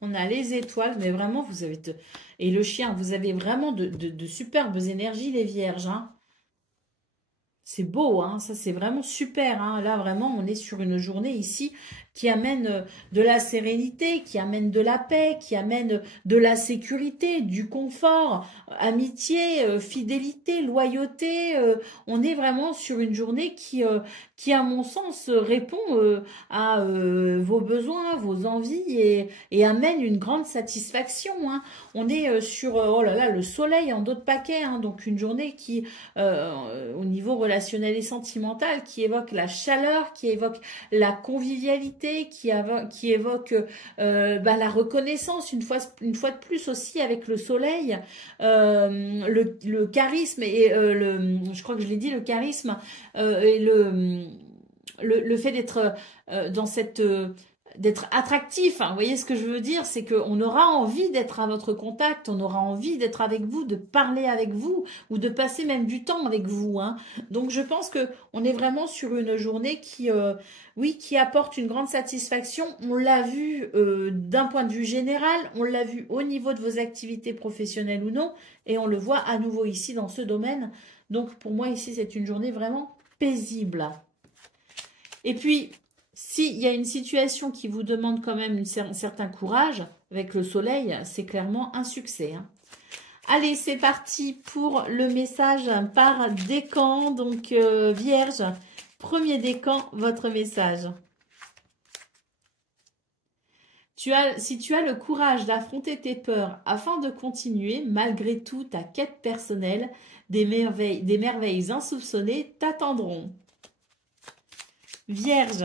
on a les étoiles, mais vraiment, vous avez... Et le chien, vous avez vraiment de superbes énergies, les vierges. Hein. C'est beau, hein, ça c'est vraiment super. Hein. Là, vraiment, on est sur une journée ici qui amène de la sérénité, qui amène de la paix, qui amène de la sécurité, du confort, amitié, fidélité, loyauté. On est vraiment sur une journée qui à mon sens, répond à vos besoins, vos envies et amène une grande satisfaction. Hein. On est sur, oh là là, le soleil en dos de paquet, hein, donc une journée qui, au niveau relationnel et sentimental, qui évoque la chaleur, qui évoque la convivialité, qui évoque la reconnaissance, une fois de plus aussi avec le soleil, le charisme et je crois que je l'ai dit, le charisme et le fait d'être dans cette... d'être attractif, hein. Vous voyez ce que je veux dire, c'est qu'on aura envie d'être à votre contact, on aura envie d'être avec vous, de parler avec vous, ou de passer même du temps avec vous. Hein. Donc je pense qu'on est vraiment sur une journée qui, oui, qui apporte une grande satisfaction. On l'a vu d'un point de vue général, on l'a vu au niveau de vos activités professionnelles ou non, et on le voit à nouveau ici dans ce domaine. Donc pour moi ici, c'est une journée vraiment paisible. Et puis, s'il y a une situation qui vous demande quand même un certain courage, avec le soleil, c'est clairement un succès. Hein. Allez, c'est parti pour le message par décan. Donc, Vierge, premier décan, votre message. Si tu as le courage d'affronter tes peurs afin de continuer, malgré tout, ta quête personnelle, des merveilles insoupçonnées t'attendront. Vierge,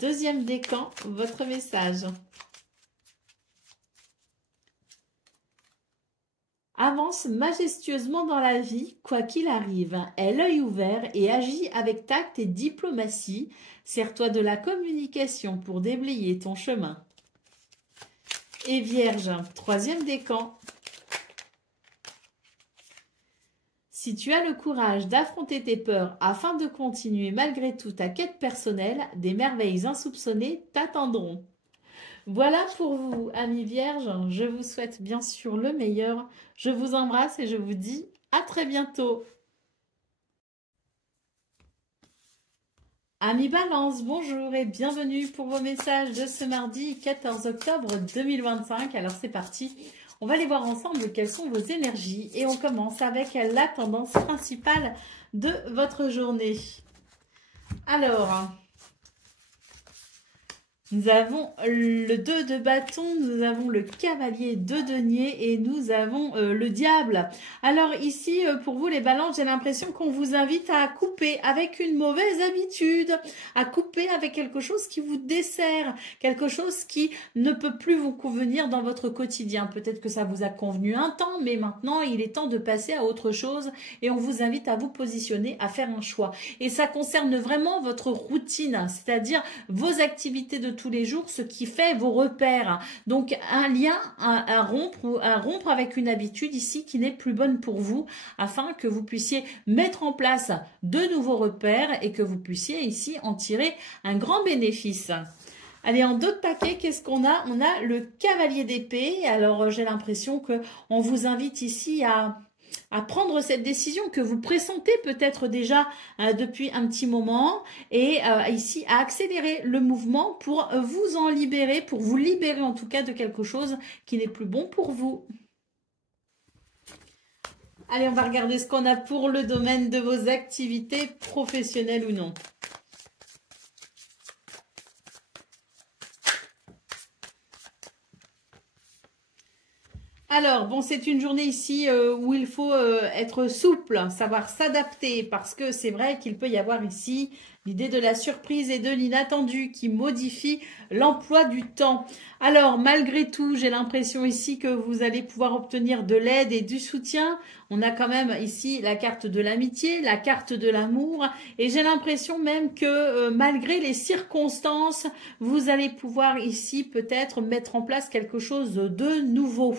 deuxième décan, votre message. Avance majestueusement dans la vie, quoi qu'il arrive. Aie l'œil ouvert et agis avec tact et diplomatie. Sers-toi de la communication pour déblayer ton chemin. Et Vierge, troisième décan. Si tu as le courage d'affronter tes peurs afin de continuer malgré tout ta quête personnelle, des merveilles insoupçonnées t'attendront. Voilà pour vous, amis vierges. Je vous souhaite bien sûr le meilleur. Je vous embrasse et je vous dis à très bientôt. Amis Balance, bonjour et bienvenue pour vos messages de ce mardi 14 octobre 2025. Alors c'est parti. On va aller voir ensemble quelles sont vos énergies et on commence avec la tendance principale de votre journée. Alors, nous avons le 2 de bâton, nous avons le cavalier de denier et nous avons le diable. Alors ici, pour vous les balances, j'ai l'impression qu'on vous invite à couper avec une mauvaise habitude, à couper avec quelque chose qui vous dessert, quelque chose qui ne peut plus vous convenir dans votre quotidien. Peut-être que ça vous a convenu un temps, mais maintenant, il est temps de passer à autre chose et on vous invite à vous positionner, à faire un choix. Et ça concerne vraiment votre routine, c'est-à-dire vos activités de tous les jours, ce qui fait vos repères. Donc un lien à rompre avec une habitude ici qui n'est plus bonne pour vous, afin que vous puissiez mettre en place de nouveaux repères et que vous puissiez ici en tirer un grand bénéfice. Allez, en dos de paquet, qu'est-ce qu'on a? On a le cavalier d'épée. Alors, j'ai l'impression qu'on vous invite ici à à prendre cette décision que vous pressentez peut-être déjà depuis un petit moment et ici à accélérer le mouvement pour vous en libérer, pour vous libérer en tout cas de quelque chose qui n'est plus bon pour vous. Allez, on va regarder ce qu'on a pour le domaine de vos activités professionnelles ou non. Alors, bon, c'est une journée ici où il faut être souple, savoir s'adapter, parce que c'est vrai qu'il peut y avoir ici l'idée de la surprise et de l'inattendu qui modifie l'emploi du temps. Alors, malgré tout, j'ai l'impression ici que vous allez pouvoir obtenir de l'aide et du soutien. On a quand même ici la carte de l'amitié, la carte de l'amour, et j'ai l'impression même que malgré les circonstances, vous allez pouvoir ici peut-être mettre en place quelque chose de nouveau.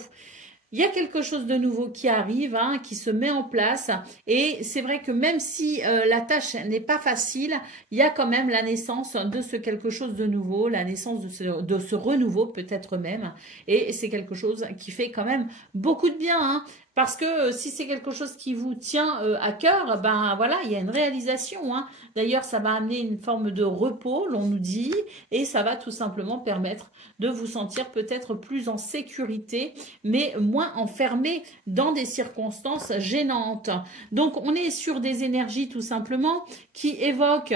Il y a quelque chose de nouveau qui arrive, hein, qui se met en place et c'est vrai que même si la tâche n'est pas facile, il y a quand même la naissance de ce quelque chose de nouveau, la naissance de ce renouveau peut-être même et c'est quelque chose qui fait quand même beaucoup de bien, hein. Parce que si c'est quelque chose qui vous tient à cœur, ben voilà, il y a une réalisation, hein. D'ailleurs, ça va amener une forme de repos, l'on nous dit, et ça va tout simplement permettre de vous sentir peut-être plus en sécurité, mais moins enfermé dans des circonstances gênantes. Donc, on est sur des énergies tout simplement qui évoquent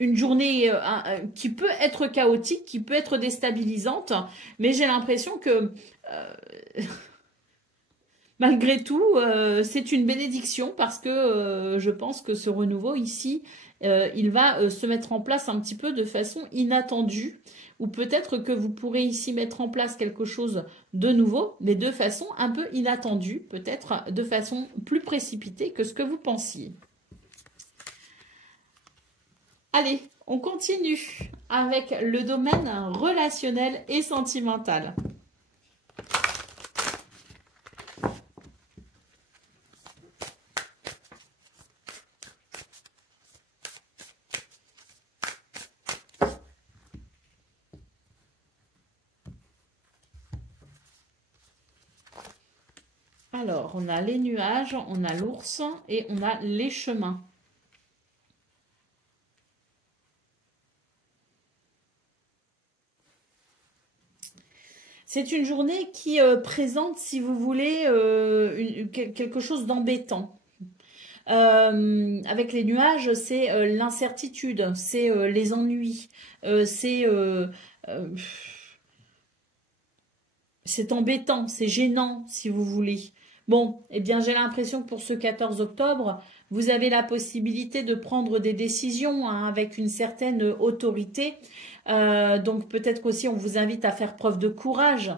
une journée qui peut être chaotique, qui peut être déstabilisante, mais j'ai l'impression que malgré tout, c'est une bénédiction parce que je pense que ce renouveau ici, il va se mettre en place un petit peu de façon inattendue ou peut-être que vous pourrez ici mettre en place quelque chose de nouveau, mais de façon un peu inattendue, peut-être de façon plus précipitée que ce que vous pensiez. Allez, on continue avec le domaine relationnel et sentimental. Alors, on a les nuages, on a l'ours et on a les chemins. C'est une journée qui présente, si vous voulez, quelque chose d'embêtant. Avec les nuages, c'est l'incertitude, c'est les ennuis, c'est embêtant, c'est gênant, si vous voulez. Bon, eh bien, j'ai l'impression que pour ce 14 octobre, vous avez la possibilité de prendre des décisions hein, avec une certaine autorité. Donc, peut-être qu'aussi, on vous invite à faire preuve de courage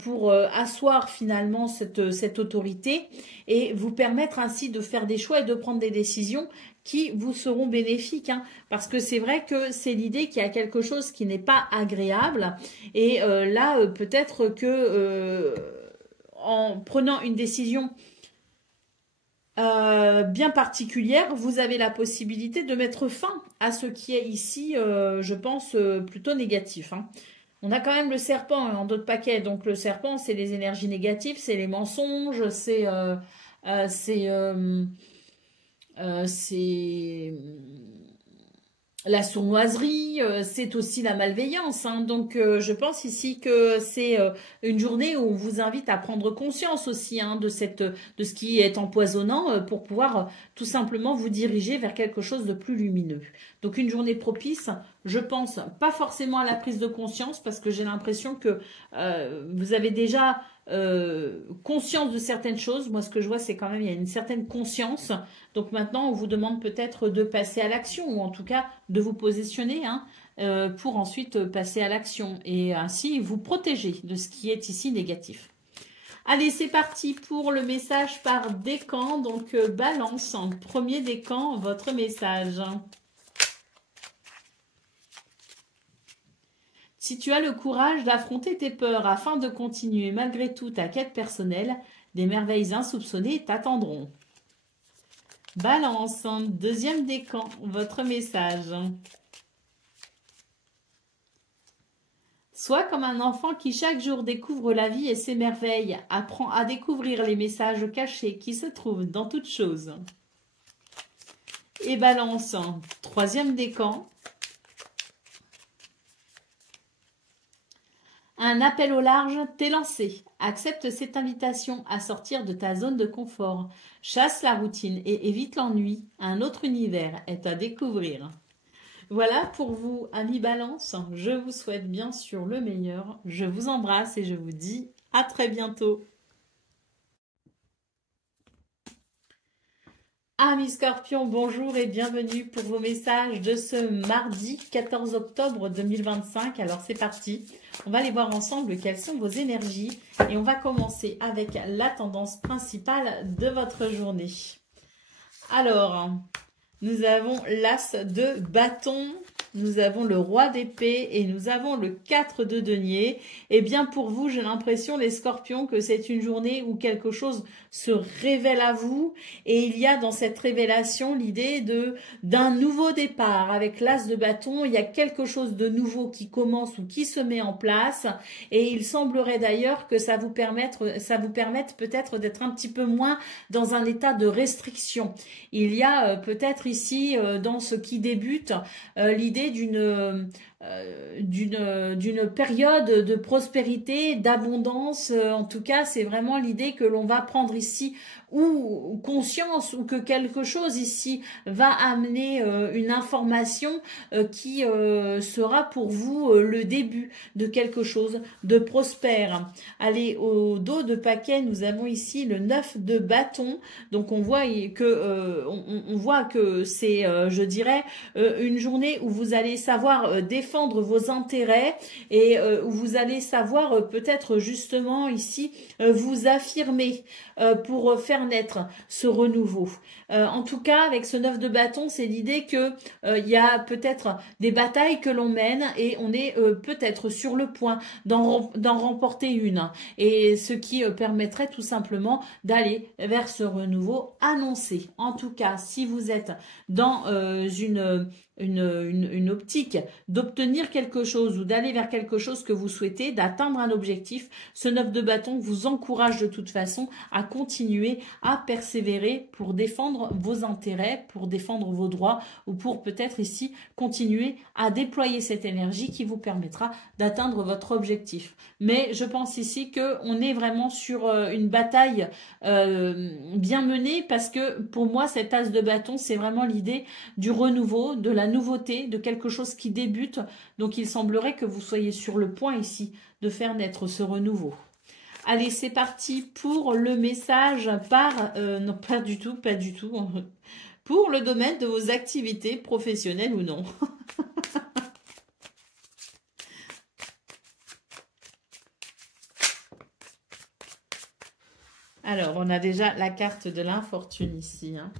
pour asseoir finalement cette autorité et vous permettre ainsi de faire des choix et de prendre des décisions qui vous seront bénéfiques. Hein, parce que c'est vrai que c'est l'idée qu'il y a quelque chose qui n'est pas agréable. Et là, peut-être que en prenant une décision bien particulière, vous avez la possibilité de mettre fin à ce qui est ici, je pense, plutôt négatif. Hein. On a quand même le serpent en d'autres paquets. Donc le serpent, c'est les énergies négatives, c'est les mensonges, c'est la sournoiserie, c'est aussi la malveillance. Hein. Donc, je pense ici que c'est une journée où on vous invite à prendre conscience aussi hein, de ce qui est empoisonnant pour pouvoir tout simplement vous diriger vers quelque chose de plus lumineux. Donc, une journée propice, je pense, pas forcément à la prise de conscience parce que j'ai l'impression que vous avez déjà conscience de certaines choses. Moi, ce que je vois, c'est quand même il y a une certaine conscience. Donc maintenant, on vous demande peut-être de passer à l'action ou en tout cas de vous positionner hein, pour ensuite passer à l'action et ainsi vous protéger de ce qui est ici négatif. Allez, c'est parti pour le message par décan. Donc, balance en premier décan votre message. Si tu as le courage d'affronter tes peurs afin de continuer malgré tout ta quête personnelle, des merveilles insoupçonnées t'attendront. Balance, deuxième décan, votre message. Sois comme un enfant qui chaque jour découvre la vie et ses merveilles, apprend à découvrir les messages cachés qui se trouvent dans toute chose. Et Balance, troisième décan. Un appel au large t'est lancé. Accepte cette invitation à sortir de ta zone de confort. Chasse la routine et évite l'ennui. Un autre univers est à découvrir. Voilà pour vous, amis Balance. Je vous souhaite bien sûr le meilleur. Je vous embrasse et je vous dis à très bientôt. Amis Scorpions, bonjour et bienvenue pour vos messages de ce mardi 14 octobre 2025. Alors c'est parti, on va aller voir ensemble quelles sont vos énergies et on va commencer avec la tendance principale de votre journée. Alors, nous avons l'As de bâton, nous avons le Roi d'épée et nous avons le 4 de denier. Et bien pour vous, j'ai l'impression, les Scorpions, que c'est une journée où quelque chose se révèle à vous. Et il y a dans cette révélation l'idée d'un nouveau départ. Avec l'As de bâton, il y a quelque chose de nouveau qui commence ou qui se met en place. Et il semblerait d'ailleurs que ça vous permette peut-être d'être un petit peu moins dans un état de restriction. Il y a peut-être ici, dans ce qui débute, l'idée d'une période de prospérité, d'abondance. En tout cas, c'est vraiment l'idée que l'on va prendre ici ou conscience ou que quelque chose ici va amener une information qui sera pour vous le début de quelque chose de prospère. Allez, au dos de paquet, nous avons ici le 9 de bâton. Donc on voit que c'est, je dirais, une journée où vous allez savoir défendre vos intérêts et où vous allez savoir peut-être justement ici vous affirmer pour faire naître ce renouveau. En tout cas, avec ce 9 de bâton, c'est l'idée que il y a peut-être des batailles que l'on mène et on est peut-être sur le point d'en remporter une. Et ce qui permettrait tout simplement d'aller vers ce renouveau annoncé. En tout cas, si vous êtes dans une optique d'obtenir quelque chose ou d'aller vers quelque chose que vous souhaitez, d'atteindre un objectif, ce 9 de bâton vous encourage de toute façon à continuer à persévérer pour défendre vos intérêts, pour défendre vos droits ou pour peut-être ici continuer à déployer cette énergie qui vous permettra d'atteindre votre objectif. Mais je pense ici qu'on est vraiment sur une bataille bien menée parce que pour moi cet as de bâton c'est vraiment l'idée du renouveau, de la nouveauté, de quelque chose qui débute. Donc il semblerait que vous soyez sur le point ici de faire naître ce renouveau. Allez, c'est parti pour le message non, pas du tout, pour le domaine de vos activités professionnelles ou non. Alors, on a déjà la carte de l'infortune ici, hein.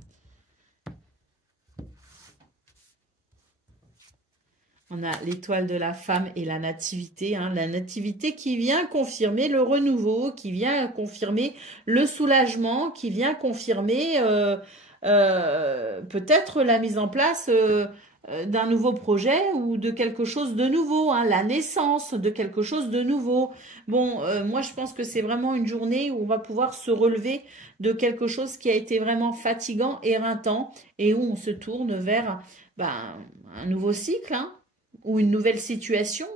On a l'étoile de la femme et la nativité. Hein, la nativité qui vient confirmer le renouveau, qui vient confirmer le soulagement, qui vient confirmer peut-être la mise en place d'un nouveau projet ou de quelque chose de nouveau. Hein, la naissance de quelque chose de nouveau. Bon, moi je pense que c'est vraiment une journée où on va pouvoir se relever de quelque chose qui a été vraiment fatigant, éreintant et où on se tourne vers un nouveau cycle, hein, ou une nouvelle situation,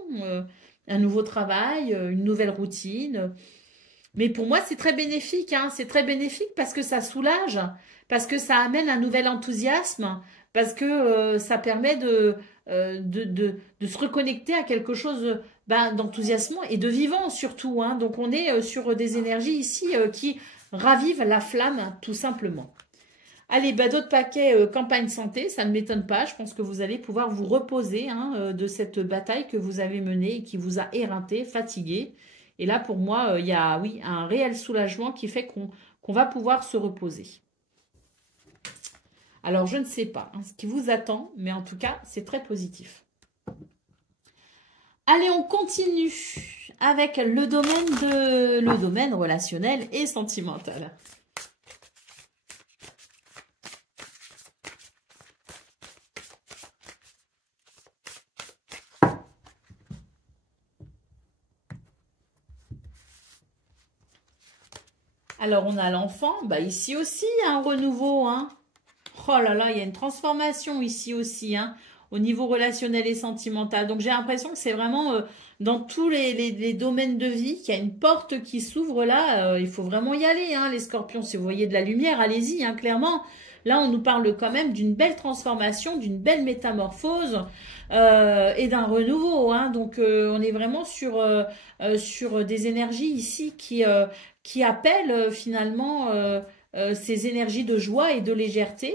un nouveau travail, une nouvelle routine. Mais pour moi, c'est très bénéfique, hein. C'est très bénéfique parce que ça soulage, parce que ça amène un nouvel enthousiasme, parce que ça permet de se reconnecter à quelque chose d'enthousiasmant et de vivant surtout, hein. Donc on est sur des énergies ici qui ravivent la flamme tout simplement. Allez, d'autres paquets campagne santé, ça ne m'étonne pas. Je pense que vous allez pouvoir vous reposer hein, de cette bataille que vous avez menée et qui vous a éreinté, fatigué. Et là, pour moi, il y a oui, un réel soulagement qui fait qu'on va pouvoir se reposer. Alors, je ne sais pas hein, ce qui vous attend, mais en tout cas, c'est très positif. Allez, on continue avec le domaine relationnel et sentimental. Alors, on a l'enfant. Bah, ici aussi, un renouveau, hein. Oh là là, il y a une transformation ici aussi, hein, au niveau relationnel et sentimental. Donc, j'ai l'impression que c'est vraiment dans tous les domaines de vie qu'il y a une porte qui s'ouvre là. Il faut vraiment y aller, hein, les scorpions. Si vous voyez de la lumière, allez-y, hein, clairement. Là, on nous parle quand même d'une belle transformation, d'une belle métamorphose et d'un renouveau, hein. Donc, on est vraiment sur des énergies ici qui appellent finalement ces énergies de joie et de légèreté.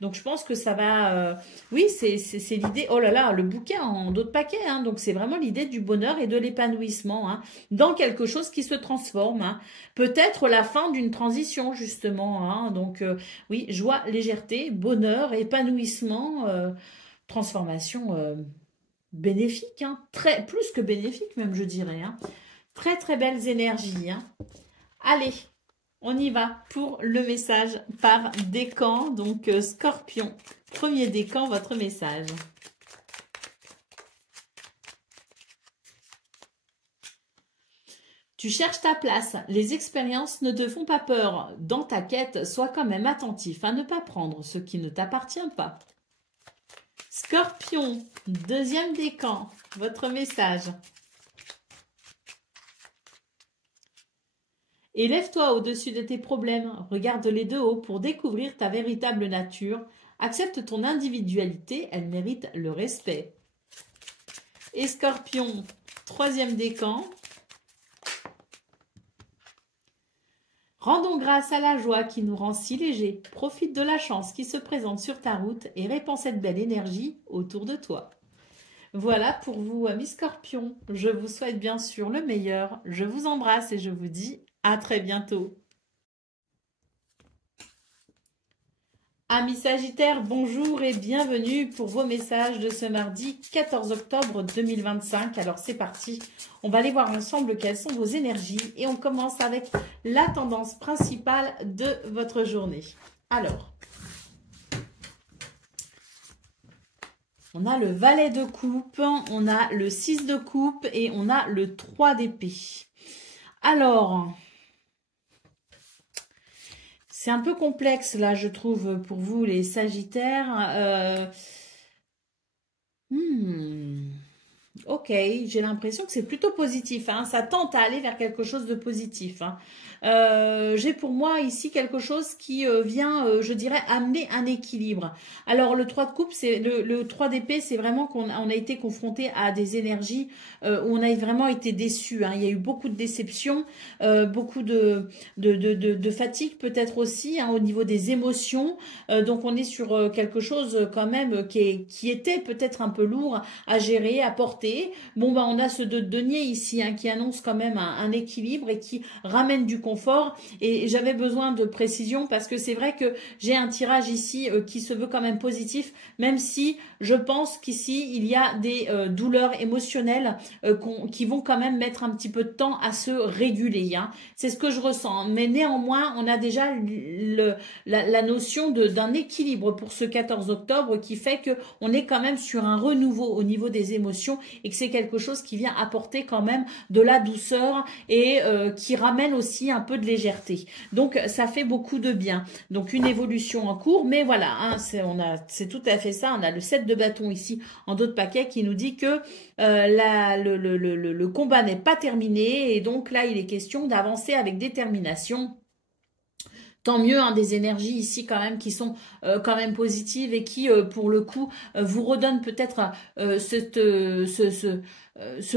Donc, je pense que ça va... oui, c'est l'idée... Oh là là, le bouquin en d'autres paquets, hein. Donc, c'est vraiment l'idée du bonheur et de l'épanouissement, hein, dans quelque chose qui se transforme, hein. Peut-être la fin d'une transition, justement, hein. Donc, oui, joie, légèreté, bonheur, épanouissement, transformation bénéfique, hein. Très, plus que bénéfique même, je dirais, hein. Très, très belles énergies, hein. Allez, on y va pour le message par décan. Donc, Scorpion, premier décan, votre message. Tu cherches ta place. Les expériences ne te font pas peur. Dans ta quête, sois quand même attentif à ne pas prendre ce qui ne t'appartient pas. Scorpion, deuxième décan, votre message. Élève-toi au-dessus de tes problèmes, regarde-les de haut pour découvrir ta véritable nature. Accepte ton individualité, elle mérite le respect. Et Scorpion, troisième décan. Rendons grâce à la joie qui nous rend si légers. Profite de la chance qui se présente sur ta route et répands cette belle énergie autour de toi. Voilà pour vous, amis Scorpions. Je vous souhaite bien sûr le meilleur. Je vous embrasse et je vous dis à très bientôt. Amis Sagittaires, bonjour et bienvenue pour vos messages de ce mardi 14 octobre 2025. Alors c'est parti, on va aller voir ensemble quelles sont vos énergies et on commence avec la tendance principale de votre journée. Alors, on a le valet de coupe, on a le 6 de coupe et on a le 3 d'épée. Alors... c'est un peu complexe, là, je trouve, pour vous, les Sagittaires. Ok, j'ai l'impression que c'est plutôt positif, hein. Ça tente à aller vers quelque chose de positif, hein. J'ai pour moi ici quelque chose qui vient, je dirais, amener un équilibre. Alors, le 3 de coupe, c'est le 3 d'épée, c'est vraiment qu'on a été confronté à des énergies où on a vraiment été déçus, hein. Il y a eu beaucoup de déceptions, beaucoup de fatigue peut-être aussi, hein, au niveau des émotions. Donc, on est sur quelque chose quand même qui était peut-être un peu lourd à gérer, à porter. Bon, bah, on a ce 2 de denier ici, hein, qui annonce quand même un équilibre et qui ramène du confort. Et j'avais besoin de précision parce que c'est vrai que j'ai un tirage ici qui se veut quand même positif, même si je pense qu'ici, il y a des douleurs émotionnelles qui vont quand même mettre un petit peu de temps à se réguler, hein. C'est ce que je ressens. Mais néanmoins, on a déjà la notion d'un équilibre pour ce 14 octobre qui fait qu'on est quand même sur un renouveau au niveau des émotions et que c'est quelque chose qui vient apporter quand même de la douceur et qui ramène aussi un peu de légèreté. Donc, ça fait beaucoup de bien. Donc, une évolution en cours, mais voilà, hein, c'est tout à fait ça. On a le 7 de bâton ici en d'autres paquets qui nous dit que le combat n'est pas terminé et donc là, il est question d'avancer avec détermination. Tant mieux, hein, des énergies ici quand même qui sont quand même positives et qui, pour le coup, vous redonnent peut-être ce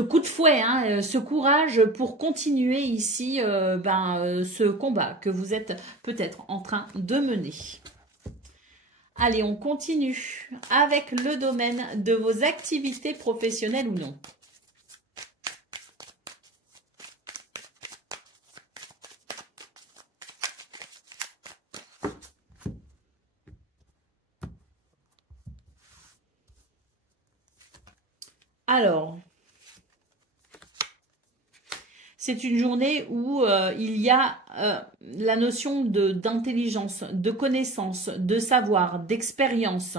coup de fouet, hein, ce courage pour continuer ici ce combat que vous êtes peut-être en train de mener. Allez, on continue avec le domaine de vos activités professionnelles ou non. Alors, c'est une journée où il y a la notion d'intelligence, de connaissance, de savoir, d'expérience,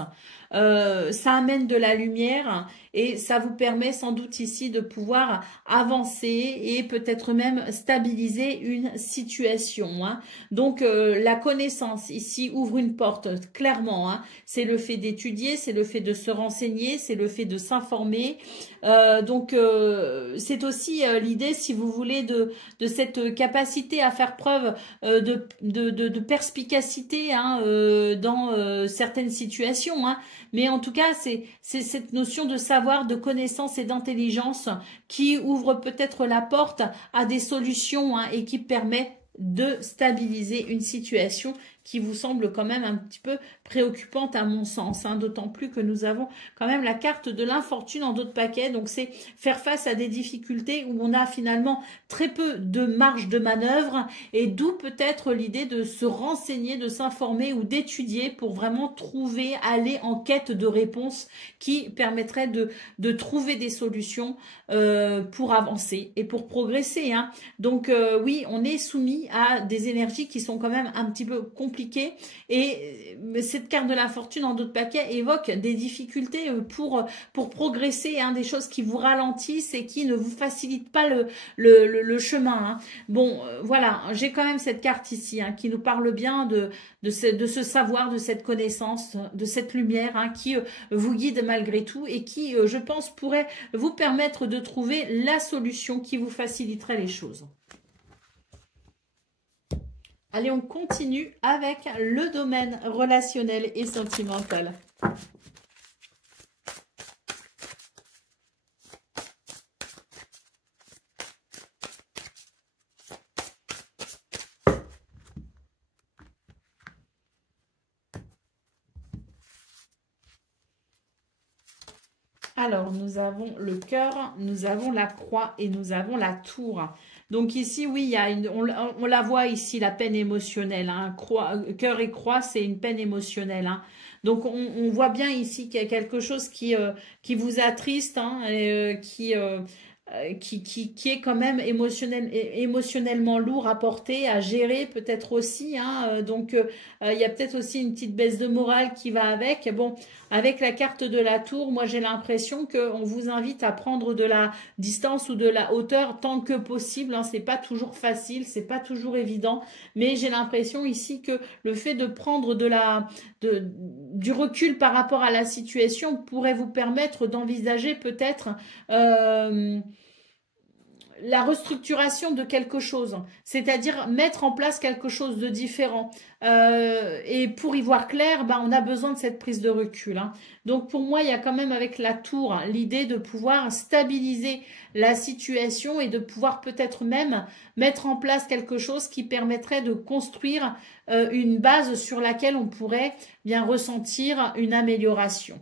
ça amène de la lumière et ça vous permet sans doute ici de pouvoir avancer et peut-être même stabiliser une situation, hein. Donc la connaissance ici ouvre une porte clairement, hein. C'est le fait d'étudier, c'est le fait de se renseigner, c'est le fait de s'informer. C'est aussi l'idée, si vous voulez, de cette capacité à faire preuve de perspicacité, hein, dans certaines situations, hein. Mais en tout cas, c'est cette notion de savoir, de connaissance et d'intelligence qui ouvre peut-être la porte à des solutions, hein, et qui permet de stabiliser une situation qui vous semble quand même un petit peu préoccupante à mon sens, hein, d'autant plus que nous avons quand même la carte de l'infortune en dos de paquet, donc c'est faire face à des difficultés où on a finalement très peu de marge de manœuvre et d'où peut-être l'idée de se renseigner, de s'informer ou d'étudier pour vraiment trouver, aller en quête de réponses qui permettraient de trouver des solutions pour avancer et pour progresser, hein. Donc oui, on est soumis à des énergies qui sont quand même un petit peu compliquées et cette carte de la fortune en dos de paquet évoque des difficultés pour progresser, hein, des choses qui vous ralentissent et qui ne vous facilitent pas le chemin, hein. Bon, voilà, j'ai quand même cette carte ici, hein, qui nous parle bien de ce savoir, de cette connaissance, de cette lumière, hein, qui vous guide malgré tout et qui, je pense, pourrait vous permettre de trouver la solution qui vous faciliterait les choses. Allez, on continue avec le domaine relationnel et sentimental. Alors, nous avons le cœur, nous avons la croix et nous avons la tour. Donc ici, oui, il y a on la voit ici, la peine émotionnelle, hein. Cœur et croix, c'est une peine émotionnelle, hein. Donc on voit bien ici qu'il y a quelque chose qui vous attriste, hein, qui est quand même émotionnellement lourd à porter, à gérer peut-être aussi, hein. Il y a peut-être aussi une petite baisse de morale qui va avec. Bon, avec la carte de la tour, moi j'ai l'impression qu'on vous invite à prendre de la distance ou de la hauteur tant que possible, hein. C'est pas toujours facile, c'est pas toujours évident, mais j'ai l'impression ici que le fait de prendre du recul par rapport à la situation pourrait vous permettre d'envisager peut-être la restructuration de quelque chose, c'est-à-dire mettre en place quelque chose de différent. Et pour y voir clair, ben, on a besoin de cette prise de recul, hein. Donc pour moi, il y a quand même avec la tour l'idée de pouvoir stabiliser la situation et de pouvoir peut-être même mettre en place quelque chose qui permettrait de construire une base sur laquelle on pourrait bien ressentir une amélioration.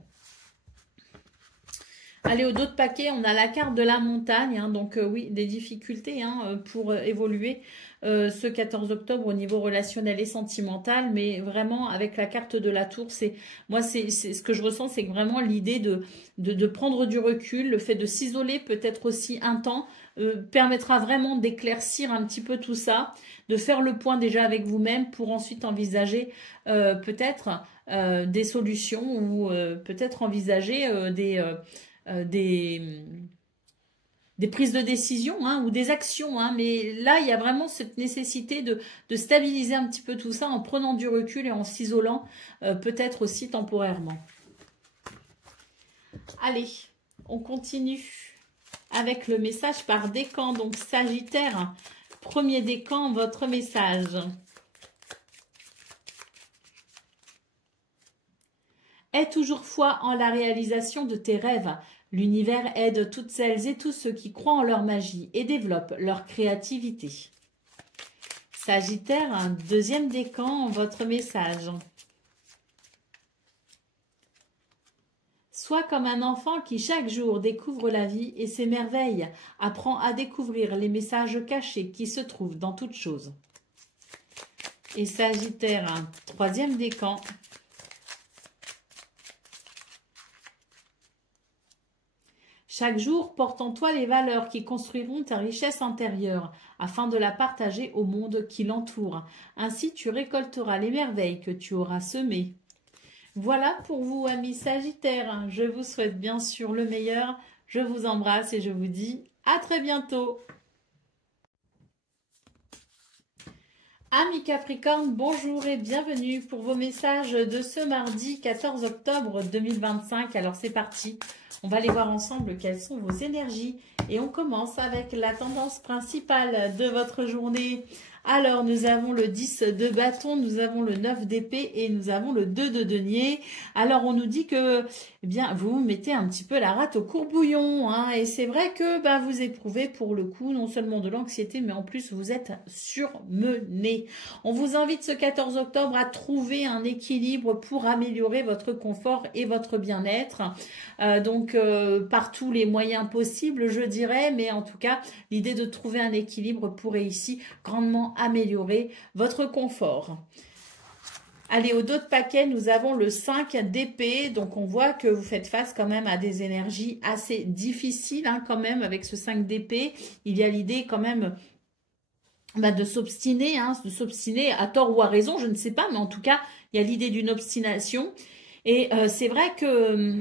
Allez, au dos de paquet, on a la carte de la montagne, hein, donc oui, des difficultés, hein, pour évoluer ce 14 octobre au niveau relationnel et sentimental, mais vraiment avec la carte de la tour, c'est ce que je ressens, c'est vraiment l'idée de prendre du recul, le fait de s'isoler peut-être aussi un temps, permettra vraiment d'éclaircir un petit peu tout ça, de faire le point déjà avec vous-même pour ensuite envisager peut-être des solutions ou peut-être envisager des prises de décision, hein, ou des actions, hein, mais là il y a vraiment cette nécessité de stabiliser un petit peu tout ça en prenant du recul et en s'isolant peut-être aussi temporairement. Allez, on continue avec le message par décan, donc Sagittaire, premier décan, votre message. Aie toujours foi en la réalisation de tes rêves. L'univers aide toutes celles et tous ceux qui croient en leur magie et développent leur créativité. Sagittaire, un deuxième décan, votre message. Sois comme un enfant qui chaque jour découvre la vie et ses merveilles, apprend à découvrir les messages cachés qui se trouvent dans toute chose. Et Sagittaire, un troisième décan. Chaque jour, porte en toi les valeurs qui construiront ta richesse intérieure, afin de la partager au monde qui l'entoure. Ainsi, tu récolteras les merveilles que tu auras semées. Voilà pour vous, amis Sagittaires. Je vous souhaite bien sûr le meilleur. Je vous embrasse et je vous dis à très bientôt. Amis Capricorne, bonjour et bienvenue pour vos messages de ce mardi 14 octobre 2025. Alors c'est parti, on va aller voir ensemble quelles sont vos énergies et on commence avec la tendance principale de votre journée. Alors nous avons le 10 de bâton, nous avons le 9 d'épée et nous avons le 2 de denier. Alors on nous dit que eh bien, vous mettez un petit peu la rate au courbouillon, hein, et c'est vrai que vous éprouvez pour le coup non seulement de l'anxiété, mais en plus vous êtes surmené. On vous invite ce 14 octobre à trouver un équilibre pour améliorer votre confort et votre bien-être. Par tous les moyens possibles, je dirais, mais en tout cas, l'idée de trouver un équilibre pourrait ici grandement améliorer votre confort. Allez, au dos de paquet, nous avons le 5 d'épée. Donc, on voit que vous faites face quand même à des énergies assez difficiles, hein, quand même, avec ce 5 d'épée. Il y a l'idée quand même de s'obstiner, hein, de s'obstiner à tort ou à raison, je ne sais pas, mais en tout cas, il y a l'idée d'une obstination. Et c'est vrai que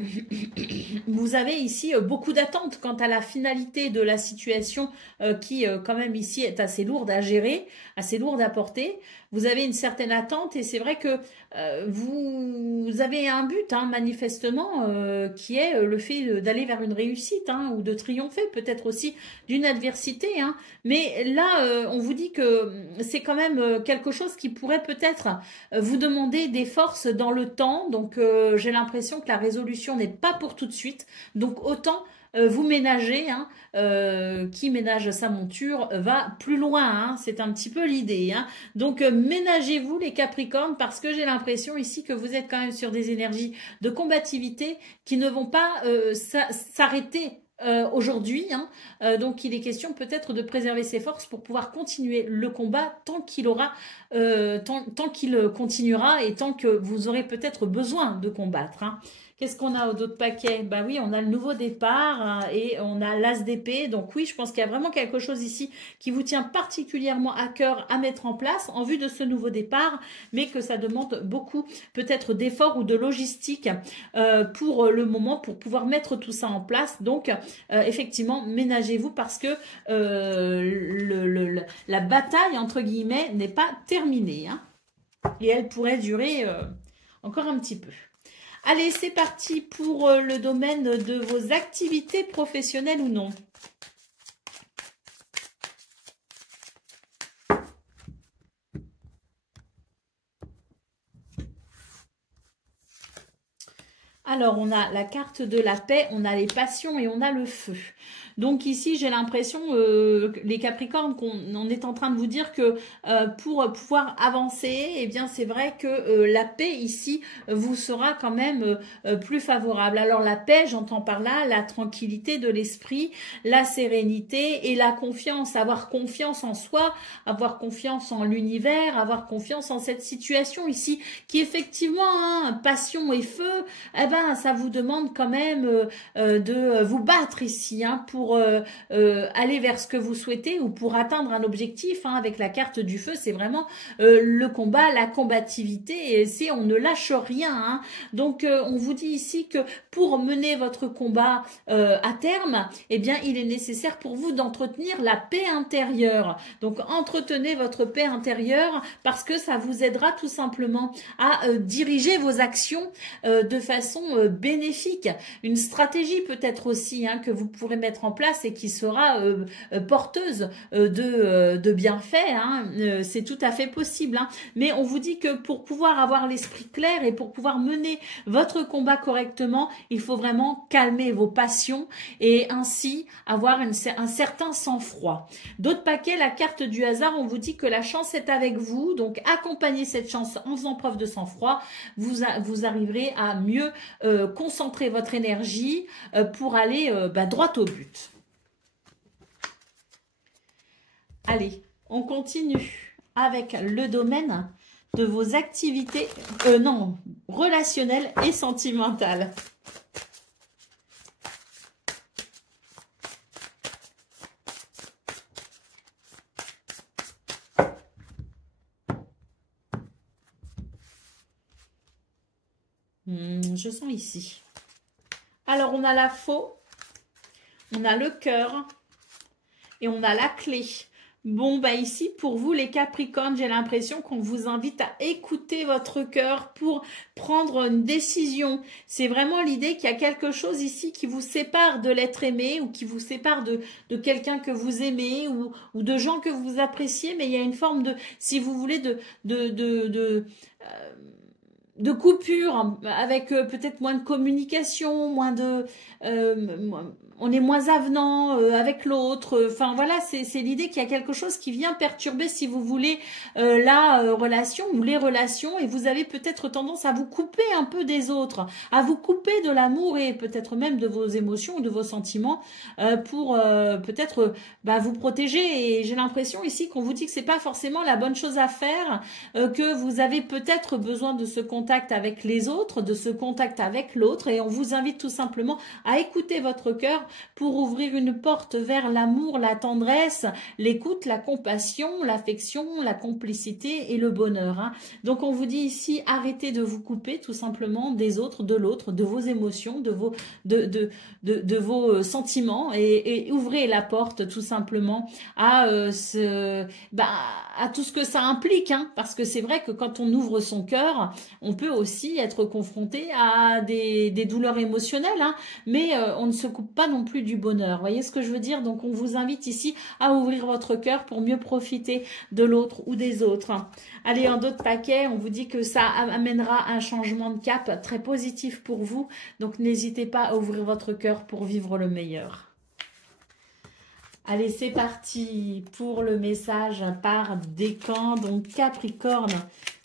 vous avez ici beaucoup d'attentes quant à la finalité de la situation qui, quand même, ici est assez lourde à gérer, assez lourde à porter. Vous avez une certaine attente et c'est vrai que vous avez un but, hein, manifestement, qui est le fait d'aller vers une réussite, hein, ou de triompher, peut-être aussi d'une adversité. Hein. Mais là, on vous dit que c'est quand même quelque chose qui pourrait peut-être vous demander des forces dans le temps. Donc, j'ai l'impression que la résolution n'est pas pour tout de suite. Donc, autant vous ménager, hein, qui ménage sa monture va plus loin, hein, c'est un petit peu l'idée. Hein. Donc ménagez-vous les Capricornes parce que j'ai l'impression ici que vous êtes quand même sur des énergies de combativité qui ne vont pas s'arrêter aujourd'hui. Hein. Donc il est question peut-être de préserver ses forces pour pouvoir continuer le combat tant qu'il aura, tant qu'il continuera et tant que vous aurez peut-être besoin de combattre. Hein. Qu'est-ce qu'on a au dos de paquet? Bah oui, on a le nouveau départ, hein, et on a l'as d'épée. Donc oui, je pense qu'il y a vraiment quelque chose ici qui vous tient particulièrement à cœur à mettre en place en vue de ce nouveau départ, mais que ça demande beaucoup peut-être d'efforts ou de logistique pour le moment, pour pouvoir mettre tout ça en place. Donc effectivement, ménagez-vous parce que la bataille, entre guillemets, n'est pas terminée. Hein, et elle pourrait durer encore un petit peu. Allez, c'est parti pour le domaine de vos activités professionnelles ou non. Alors, on a la carte de la paix, on a les passions et on a le feu. Donc ici, j'ai l'impression, les Capricornes, qu'on est en train de vous dire que pour pouvoir avancer, eh bien c'est vrai que la paix ici vous sera quand même plus favorable. Alors la paix, j'entends par là la tranquillité de l'esprit, la sérénité et la confiance. Avoir confiance en soi, avoir confiance en l'univers, avoir confiance en cette situation ici qui effectivement, hein, passion et feu, eh ben ça vous demande quand même de vous battre ici, hein, pour aller vers ce que vous souhaitez ou pour atteindre un objectif. Hein, avec la carte du feu, c'est vraiment le combat, la combativité, et c'est on ne lâche rien. Hein. Donc on vous dit ici que pour mener votre combat à terme, eh bien il est nécessaire pour vous d'entretenir la paix intérieure. Donc entretenez votre paix intérieure parce que ça vous aidera tout simplement à diriger vos actions de façon bénéfique. Une stratégie peut-être aussi, hein, que vous pourrez mettre en place et qui sera porteuse de bienfaits. Hein. C'est tout à fait possible. Hein. Mais on vous dit que pour pouvoir avoir l'esprit clair et pour pouvoir mener votre combat correctement, il faut vraiment calmer vos passions et ainsi avoir un certain sang-froid. D'autres paquets, la carte du hasard, on vous dit que la chance est avec vous. Donc accompagnez cette chance en faisant preuve de sang-froid. Vous arriverez à mieux concentrer votre énergie pour aller droit au but. Allez, on continue avec le domaine de vos activités relationnelles et sentimentales. Je sens ici. Alors, on a la faux, on a le cœur et on a la clé. Bon, bah ici, pour vous, les Capricornes, j'ai l'impression qu'on vous invite à écouter votre cœur pour prendre une décision. C'est vraiment l'idée qu'il y a quelque chose ici qui vous sépare de l'être aimé ou qui vous sépare de quelqu'un que vous aimez ou de gens que vous appréciez, mais il y a une forme de, si vous voulez, de coupure, avec peut-être moins de communication, moins de... on est moins avenant avec l'autre. Enfin voilà, c'est l'idée qu'il y a quelque chose qui vient perturber, si vous voulez, la relation ou les relations, et vous avez peut-être tendance à vous couper un peu des autres, à vous couper de l'amour et peut-être même de vos émotions ou de vos sentiments pour peut-être vous protéger. Et j'ai l'impression ici qu'on vous dit que c'est pas forcément la bonne chose à faire, que vous avez peut-être besoin de ce contact avec les autres, de ce contact avec l'autre, et on vous invite tout simplement à écouter votre cœur pour ouvrir une porte vers l'amour, la tendresse, l'écoute, la compassion, l'affection, la complicité et le bonheur. Hein. Donc on vous dit ici, arrêtez de vous couper tout simplement des autres, de l'autre, de vos émotions, de vos sentiments, et ouvrez la porte tout simplement à à tout ce que ça implique, hein, parce que c'est vrai que quand on ouvre son cœur, on peut aussi être confronté à des douleurs émotionnelles, hein, mais on ne se coupe pas non plus du bonheur. Vous voyez ce que je veux dire? Donc on vous invite ici à ouvrir votre cœur pour mieux profiter de l'autre ou des autres. Allez, en d'autres paquets, on vous dit que ça amènera un changement de cap très positif pour vous. Donc n'hésitez pas à ouvrir votre cœur pour vivre le meilleur. Allez, c'est parti pour le message par décan. Donc Capricorne,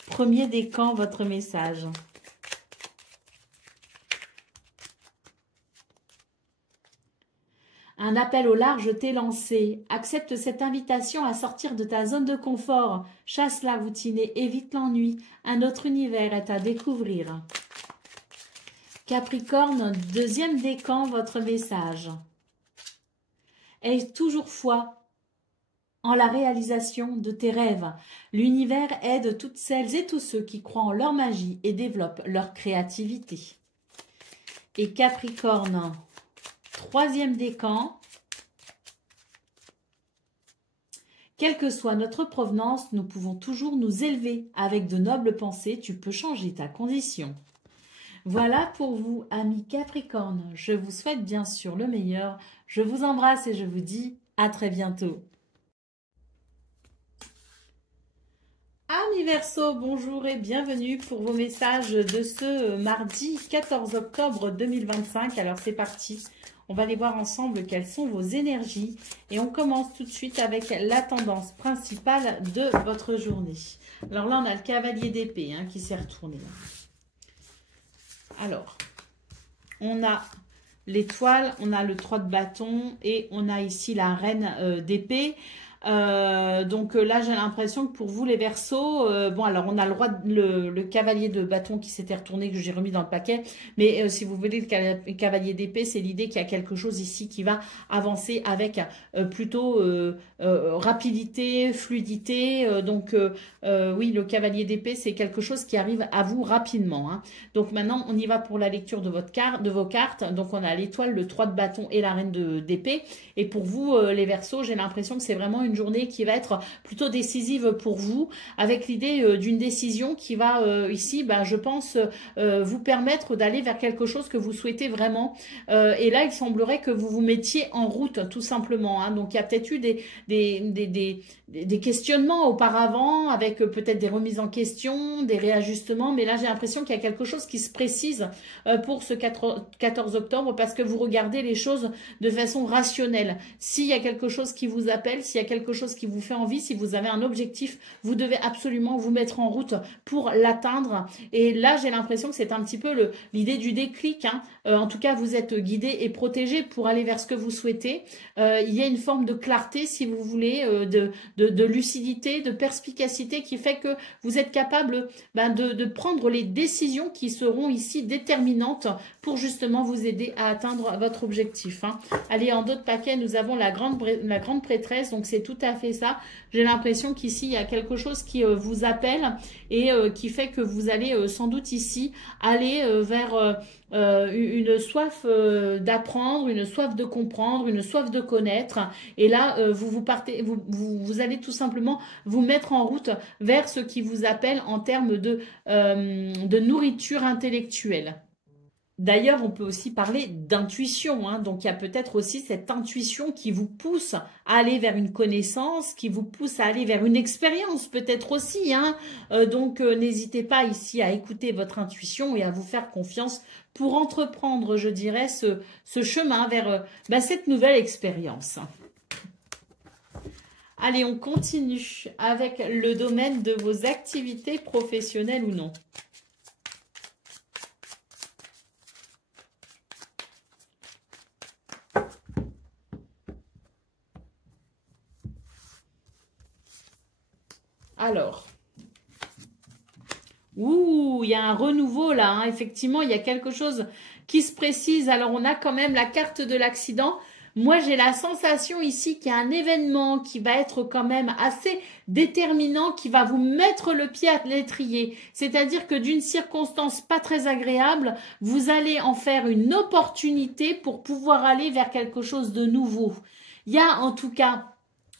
premier décan, votre message. Un appel au large t'est lancé. Accepte cette invitation à sortir de ta zone de confort. Chasse la routine et évite l'ennui. Un autre univers est à découvrir. Capricorne, deuxième décan, votre message. Aie toujours foi en la réalisation de tes rêves. L'univers aide toutes celles et tous ceux qui croient en leur magie et développent leur créativité. Et Capricorne, troisième décan. Quelle que soit notre provenance, nous pouvons toujours nous élever. Avec de nobles pensées, tu peux changer ta condition. Voilà pour vous, amis Capricorne. Je vous souhaite bien sûr le meilleur. Je vous embrasse et je vous dis à très bientôt. Amis Verseau, bonjour et bienvenue pour vos messages de ce mardi 14 octobre 2025. Alors c'est parti, on va aller voir ensemble quelles sont vos énergies. Et on commence tout de suite avec la tendance principale de votre journée. Alors là, on a le cavalier d'épée qui s'est retourné. Alors, on a l'étoile, on a le 3 de bâton et on a ici la reine d'épée. Donc là, j'ai l'impression que pour vous, les Verseaux, bon, alors on a le cavalier de bâton qui s'était retourné, que j'ai remis dans le paquet. Mais si vous voulez, le cavalier d'épée, c'est l'idée qu'il y a quelque chose ici qui va avancer avec plutôt rapidité, fluidité. Donc oui, le cavalier d'épée, c'est quelque chose qui arrive à vous rapidement. Hein. Donc maintenant, on y va pour la lecture de vos cartes. Donc on a l'étoile, le 3 de bâton et la reine d'épée. Et pour vous, les Verseaux, j'ai l'impression que c'est vraiment une journée qui va être plutôt décisive pour vous, avec l'idée d'une décision qui va ici, je pense, vous permettre d'aller vers quelque chose que vous souhaitez vraiment. Et là, il semblerait que vous vous mettiez en route, tout simplement. Hein. Donc, il y a peut-être eu des questionnements auparavant, avec peut-être des remises en question, des réajustements. Mais là, j'ai l'impression qu'il y a quelque chose qui se précise pour ce 14 octobre, parce que vous regardez les choses de façon rationnelle. S'il y a quelque chose qui vous appelle, s'il y a quelque chose qui vous fait envie, si vous avez un objectif, vous devez absolument vous mettre en route pour l'atteindre. Et là, j'ai l'impression que c'est un petit peu l'idée du déclic. Hein. En tout cas, vous êtes guidé et protégé pour aller vers ce que vous souhaitez. Il y a une forme de clarté, si vous voulez, de lucidité, de perspicacité qui fait que vous êtes capable de prendre les décisions qui seront ici déterminantes pour justement vous aider à atteindre votre objectif. Hein. Allez, en d'autres paquets, nous avons la grande prêtresse, donc c'est tout à fait ça. J'ai l'impression qu'ici, il y a quelque chose qui vous appelle et qui fait que vous allez sans doute ici aller vers une soif d'apprendre, une soif de comprendre, une soif de connaître. Et là, vous allez tout simplement vous mettre en route vers ce qui vous appelle en termes de nourriture intellectuelle. D'ailleurs, on peut aussi parler d'intuition, hein. Donc il y a peut-être aussi cette intuition qui vous pousse à aller vers une connaissance, qui vous pousse à aller vers une expérience peut-être aussi, hein. Donc n'hésitez pas ici à écouter votre intuition et à vous faire confiance pour entreprendre, je dirais, ce chemin vers cette nouvelle expérience. Allez, on continue avec le domaine de vos activités professionnelles ou non. Alors, il y a un renouveau là, hein. Effectivement, il y a quelque chose qui se précise. Alors, on a quand même la carte de l'accident. Moi, j'ai la sensation ici qu'il y a un événement qui va être quand même assez déterminant, qui va vous mettre le pied à l'étrier. C'est-à-dire que d'une circonstance pas très agréable, vous allez en faire une opportunité pour pouvoir aller vers quelque chose de nouveau. Il y a en tout cas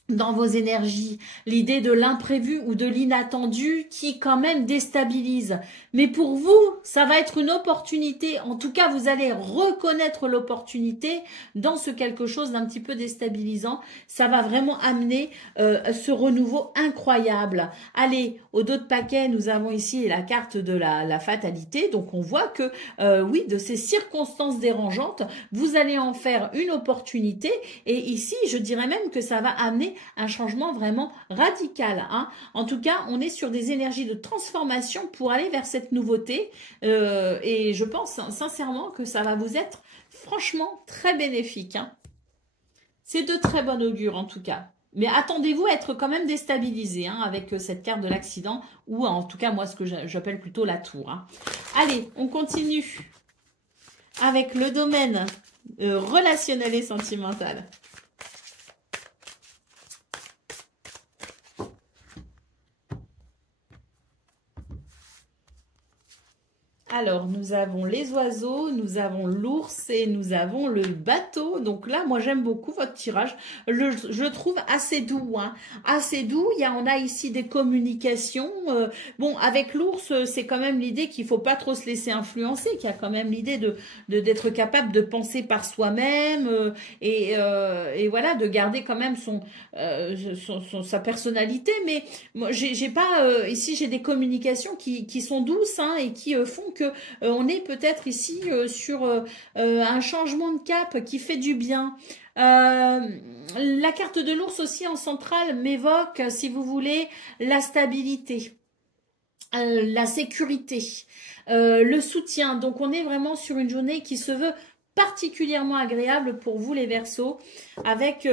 dans vos énergies, l'idée de l'imprévu ou de l'inattendu qui quand même déstabilise. Mais pour vous, ça va être une opportunité. En tout cas, vous allez reconnaître l'opportunité dans ce quelque chose d'un petit peu déstabilisant. Ça va vraiment amener ce renouveau incroyable. Allez, au dos de paquet, nous avons ici la carte de la fatalité. Donc, on voit que, oui, de ces circonstances dérangeantes, vous allez en faire une opportunité. Et ici, je dirais même que ça va amener un changement vraiment radical. Hein. En tout cas, on est sur des énergies de transformation pour aller vers cette nouveauté. Et je pense sincèrement que ça va vous être franchement très bénéfique. Hein. C'est de très bon augure en tout cas. Mais attendez-vous à être quand même déstabilisé hein, avec cette carte de l'accident ou en tout cas moi ce que j'appelle plutôt la tour. Hein. Allez, on continue avec le domaine relationnel et sentimental. Alors, nous avons les oiseaux, nous avons l'ours et nous avons le bateau. Donc là, moi, j'aime beaucoup votre tirage. Je le trouve assez doux. Hein. Assez doux. On a ici des communications. Bon, avec l'ours, c'est quand même l'idée qu'il faut pas trop se laisser influencer, qu'il y a quand même l'idée d'être capable de penser par soi-même et voilà, de garder quand même sa personnalité. Mais moi, j'ai pas... ici, j'ai des communications qui sont douces hein, et qui font que on est peut-être ici sur un changement de cap qui fait du bien. La carte de l'ours aussi en centrale m'évoque, si vous voulez, la stabilité, la sécurité, le soutien. Donc on est vraiment sur une journée qui se veut particulièrement agréable pour vous les Verseaux. Avec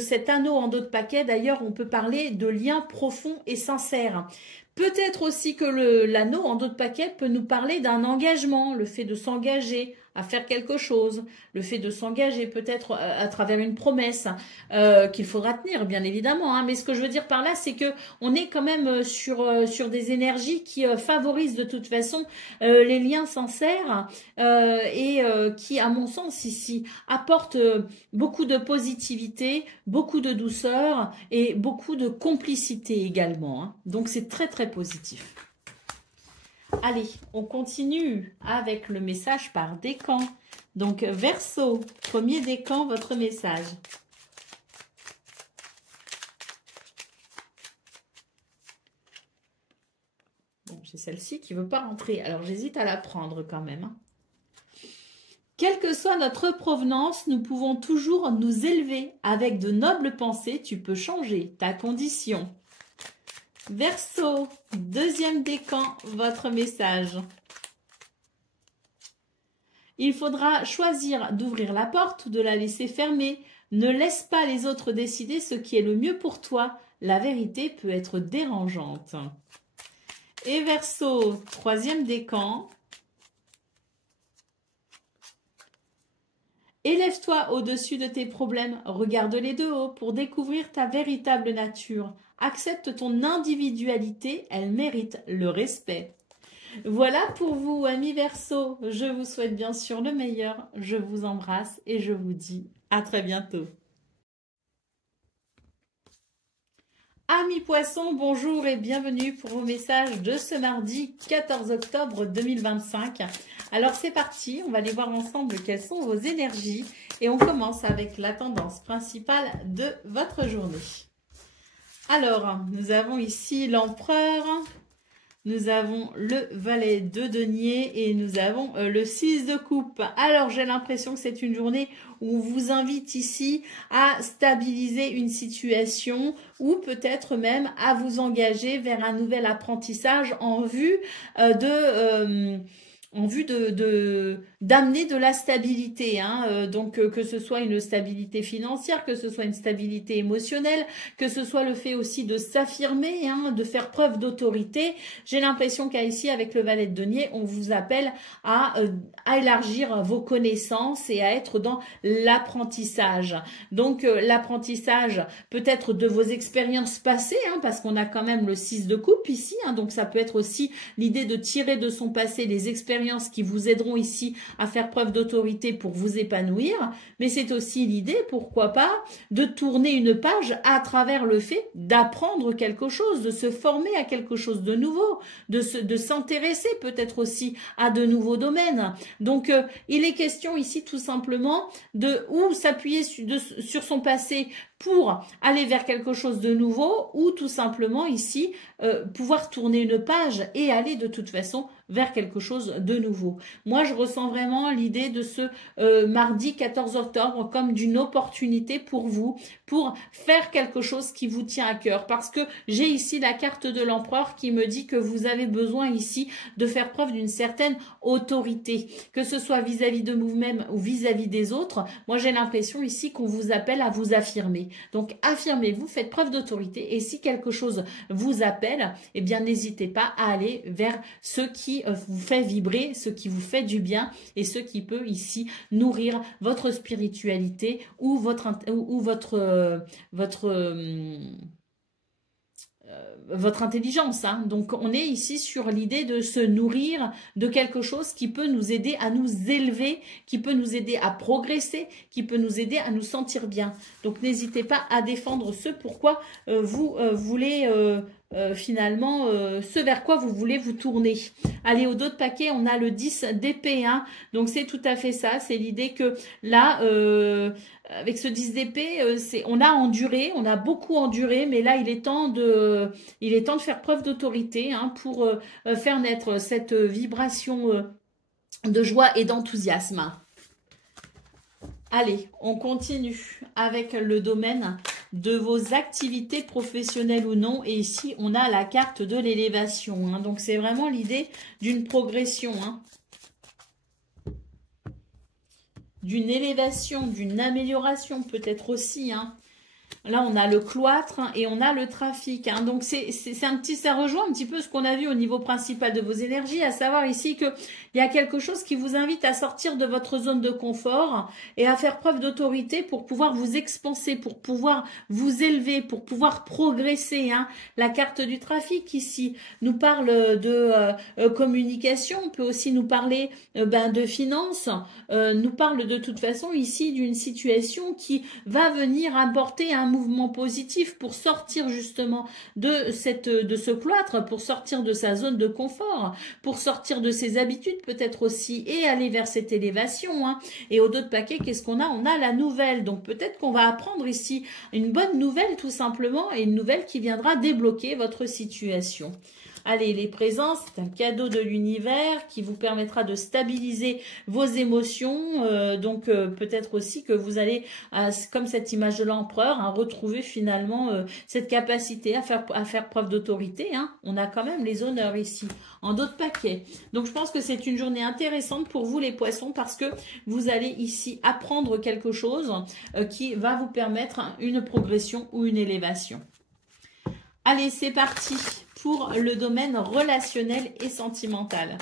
cet anneau en dos de paquet, d'ailleurs, on peut parler de liens profonds et sincères. Peut-être aussi que l'anneau en dos de paquet peut nous parler d'un engagement, le fait de s'engager à faire quelque chose, le fait de s'engager peut-être à travers une promesse qu'il faudra tenir, bien évidemment. Hein. Mais ce que je veux dire par là, c'est que on est quand même sur des énergies qui favorisent de toute façon les liens sincères et qui, à mon sens, ici, apportent beaucoup de positivité, beaucoup de douceur et beaucoup de complicité également. Hein. Donc, c'est très, très positif. Allez, on continue avec le message par décan. Donc, Verseau, premier décan, votre message. Bon, j'ai celle-ci qui ne veut pas rentrer. Alors, j'hésite à la prendre quand même. Hein. Quelle que soit notre provenance, nous pouvons toujours nous élever. Avec de nobles pensées, tu peux changer ta condition. Verseau, deuxième décan, votre message. Il faudra choisir d'ouvrir la porte ou de la laisser fermer. Ne laisse pas les autres décider ce qui est le mieux pour toi. La vérité peut être dérangeante. Et Verseau, troisième décan. Élève-toi au-dessus de tes problèmes, regarde-les de haut pour découvrir ta véritable nature. Accepte ton individualité, elle mérite le respect. Voilà pour vous, amis Verseau. Je vous souhaite bien sûr le meilleur. Je vous embrasse et je vous dis à très bientôt. Amis Poissons, bonjour et bienvenue pour vos messages de ce mardi 14 octobre 2025. Alors c'est parti, on va aller voir ensemble quelles sont vos énergies et on commence avec la tendance principale de votre journée. Alors, nous avons ici l'empereur, nous avons le valet de denier et nous avons le 6 de coupe. Alors, j'ai l'impression que c'est une journée où on vous invite ici à stabiliser une situation ou peut-être même à vous engager vers un nouvel apprentissage en vue d'amener de la stabilité, hein. Donc que ce soit une stabilité financière, que ce soit une stabilité émotionnelle, que ce soit le fait aussi de s'affirmer, hein, de faire preuve d'autorité. J'ai l'impression qu'ici avec le valet de denier, on vous appelle à élargir vos connaissances et à être dans l'apprentissage. Donc l'apprentissage peut-être de vos expériences passées, hein, parce qu'on a quand même le 6 de coupe ici, hein, donc ça peut être aussi l'idée de tirer de son passé les expériences qui vous aideront ici à faire preuve d'autorité pour vous épanouir, mais c'est aussi l'idée, pourquoi pas, de tourner une page à travers le fait d'apprendre quelque chose, de se former à quelque chose de nouveau, de s'intéresser peut-être aussi à de nouveaux domaines. Donc, il est question ici tout simplement de ou s'appuyer sur son passé pour aller vers quelque chose de nouveau ou tout simplement ici pouvoir tourner une page et aller de toute façon vers quelque chose de nouveau. Moi, je ressens vraiment l'idée de ce mardi 14 octobre comme d'une opportunité pour vous, pour faire quelque chose qui vous tient à cœur. Parce que j'ai ici la carte de l'empereur qui me dit que vous avez besoin ici de faire preuve d'une certaine autorité, que ce soit vis-à-vis de vous-même ou vis-à-vis des autres. Moi, j'ai l'impression ici qu'on vous appelle à vous affirmer. Donc, affirmez-vous, faites preuve d'autorité et si quelque chose vous appelle, eh bien, n'hésitez pas à aller vers ce qui vous fait vibrer, ce qui vous fait du bien et ce qui peut ici nourrir votre spiritualité ou votre intelligence, hein. Donc on est ici sur l'idée de se nourrir de quelque chose qui peut nous aider à nous élever, qui peut nous aider à progresser, qui peut nous aider à nous sentir bien. Donc n'hésitez pas à défendre ce pourquoi vous voulez finalement ce vers quoi vous voulez vous tourner. Allez, au dos de paquet, on a le 10 d'épée, hein. Donc c'est tout à fait ça, c'est l'idée que là avec ce 10 d'épée, on a enduré, on a beaucoup enduré, mais là il est temps de faire preuve d'autorité, hein, pour faire naître cette vibration de joie et d'enthousiasme. Allez, on continue avec le domaine de vos activités professionnelles ou non. Et ici, on a la carte de l'élévation, hein. Donc, c'est vraiment l'idée d'une progression, hein. D'une élévation, d'une amélioration peut-être aussi, hein. Là, on a le cloître et on a le trafic, hein. Donc, ça rejoint un petit peu ce qu'on a vu au niveau principal de vos énergies, à savoir ici qu'il y a quelque chose qui vous invite à sortir de votre zone de confort et à faire preuve d'autorité pour pouvoir vous expanser, pour pouvoir vous élever, pour pouvoir progresser, hein. La carte du trafic ici nous parle de communication, on peut aussi nous parler de finances, nous parle de toute façon ici d'une situation qui va venir apporter un mouvement positif pour sortir justement de ce cloître, pour sortir de sa zone de confort, pour sortir de ses habitudes peut-être aussi et aller vers cette élévation, hein. Et au dos de paquet, qu'est-ce qu'on a? On a la nouvelle. Donc peut-être qu'on va apprendre ici une bonne nouvelle tout simplement et une nouvelle qui viendra débloquer votre situation. Allez, les présences, c'est un cadeau de l'univers qui vous permettra de stabiliser vos émotions. Donc, peut-être aussi que vous allez, comme cette image de l'empereur, hein, retrouver finalement cette capacité à faire preuve d'autorité, hein. On a quand même les honneurs ici, en d'autres paquets. Donc, je pense que c'est une journée intéressante pour vous, les poissons, parce que vous allez ici apprendre quelque chose qui va vous permettre une progression ou une élévation. Allez, c'est parti pour le domaine relationnel et sentimental.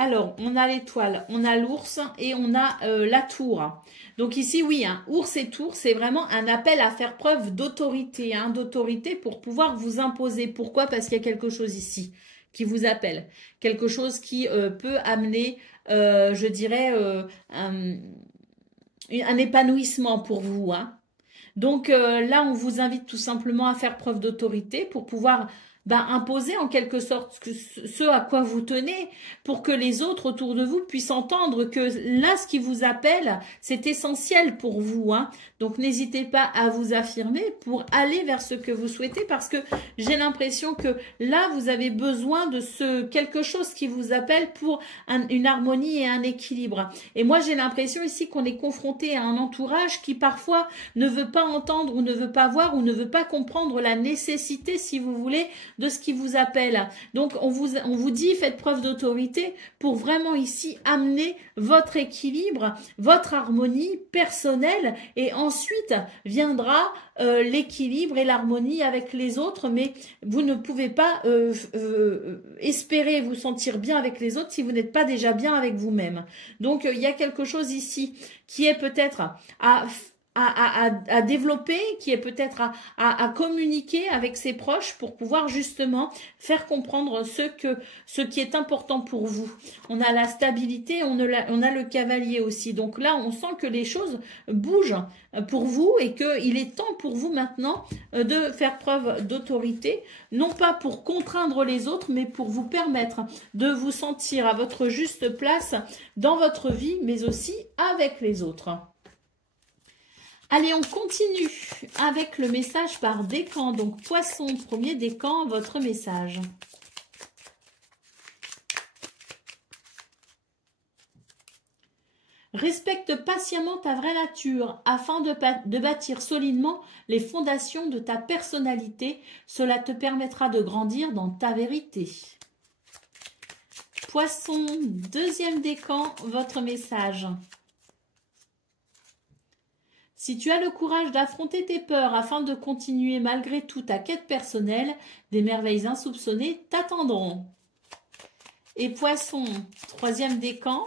Alors, on a l'étoile, on a l'ours et on a la tour. Donc ici, oui, hein, ours et tour, c'est vraiment un appel à faire preuve d'autorité, hein, d'autorité pour pouvoir vous imposer. Pourquoi? Parce qu'il y a quelque chose ici qui vous appelle. Quelque chose qui peut amener, je dirais, un épanouissement pour vous, hein. Donc là, on vous invite tout simplement à faire preuve d'autorité pour pouvoir imposer en quelque sorte ce à quoi vous tenez pour que les autres autour de vous puissent entendre que là, ce qui vous appelle, c'est essentiel pour vous, hein. Donc, n'hésitez pas à vous affirmer pour aller vers ce que vous souhaitez parce que j'ai l'impression que là, vous avez besoin de ce quelque chose qui vous appelle pour une harmonie et un équilibre. Et moi, j'ai l'impression ici qu'on est confronté à un entourage qui parfois ne veut pas entendre ou ne veut pas voir ou ne veut pas comprendre la nécessité, si vous voulez, de ce qui vous appelle. Donc, on vous dit, faites preuve d'autorité pour vraiment ici amener votre équilibre, votre harmonie personnelle et ensuite viendra l'équilibre et l'harmonie avec les autres, mais vous ne pouvez pas espérer vous sentir bien avec les autres si vous n'êtes pas déjà bien avec vous-même. Donc, il y a quelque chose ici qui est peut-être à développer, qui est peut-être à communiquer avec ses proches pour pouvoir justement faire comprendre ce qui est important pour vous. On a la stabilité, on a le cavalier aussi. Donc là, on sent que les choses bougent pour vous et qu'il est temps pour vous maintenant de faire preuve d'autorité, non pas pour contraindre les autres, mais pour vous permettre de vous sentir à votre juste place dans votre vie, mais aussi avec les autres. Allez, on continue avec le message par décan. Donc, Poisson, premier décan, votre message. Respecte patiemment ta vraie nature afin de bâtir solidement les fondations de ta personnalité. Cela te permettra de grandir dans ta vérité. Poisson, deuxième décan, votre message. Si tu as le courage d'affronter tes peurs afin de continuer malgré tout ta quête personnelle, des merveilles insoupçonnées t'attendront. Et Poisson, troisième décan.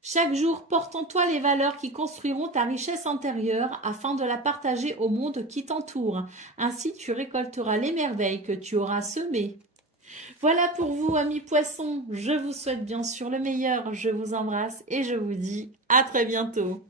Chaque jour, porte en toi les valeurs qui construiront ta richesse intérieure afin de la partager au monde qui t'entoure. Ainsi, tu récolteras les merveilles que tu auras semées. Voilà pour vous, amis poissons. Je vous souhaite bien sûr le meilleur. Je vous embrasse et je vous dis à très bientôt.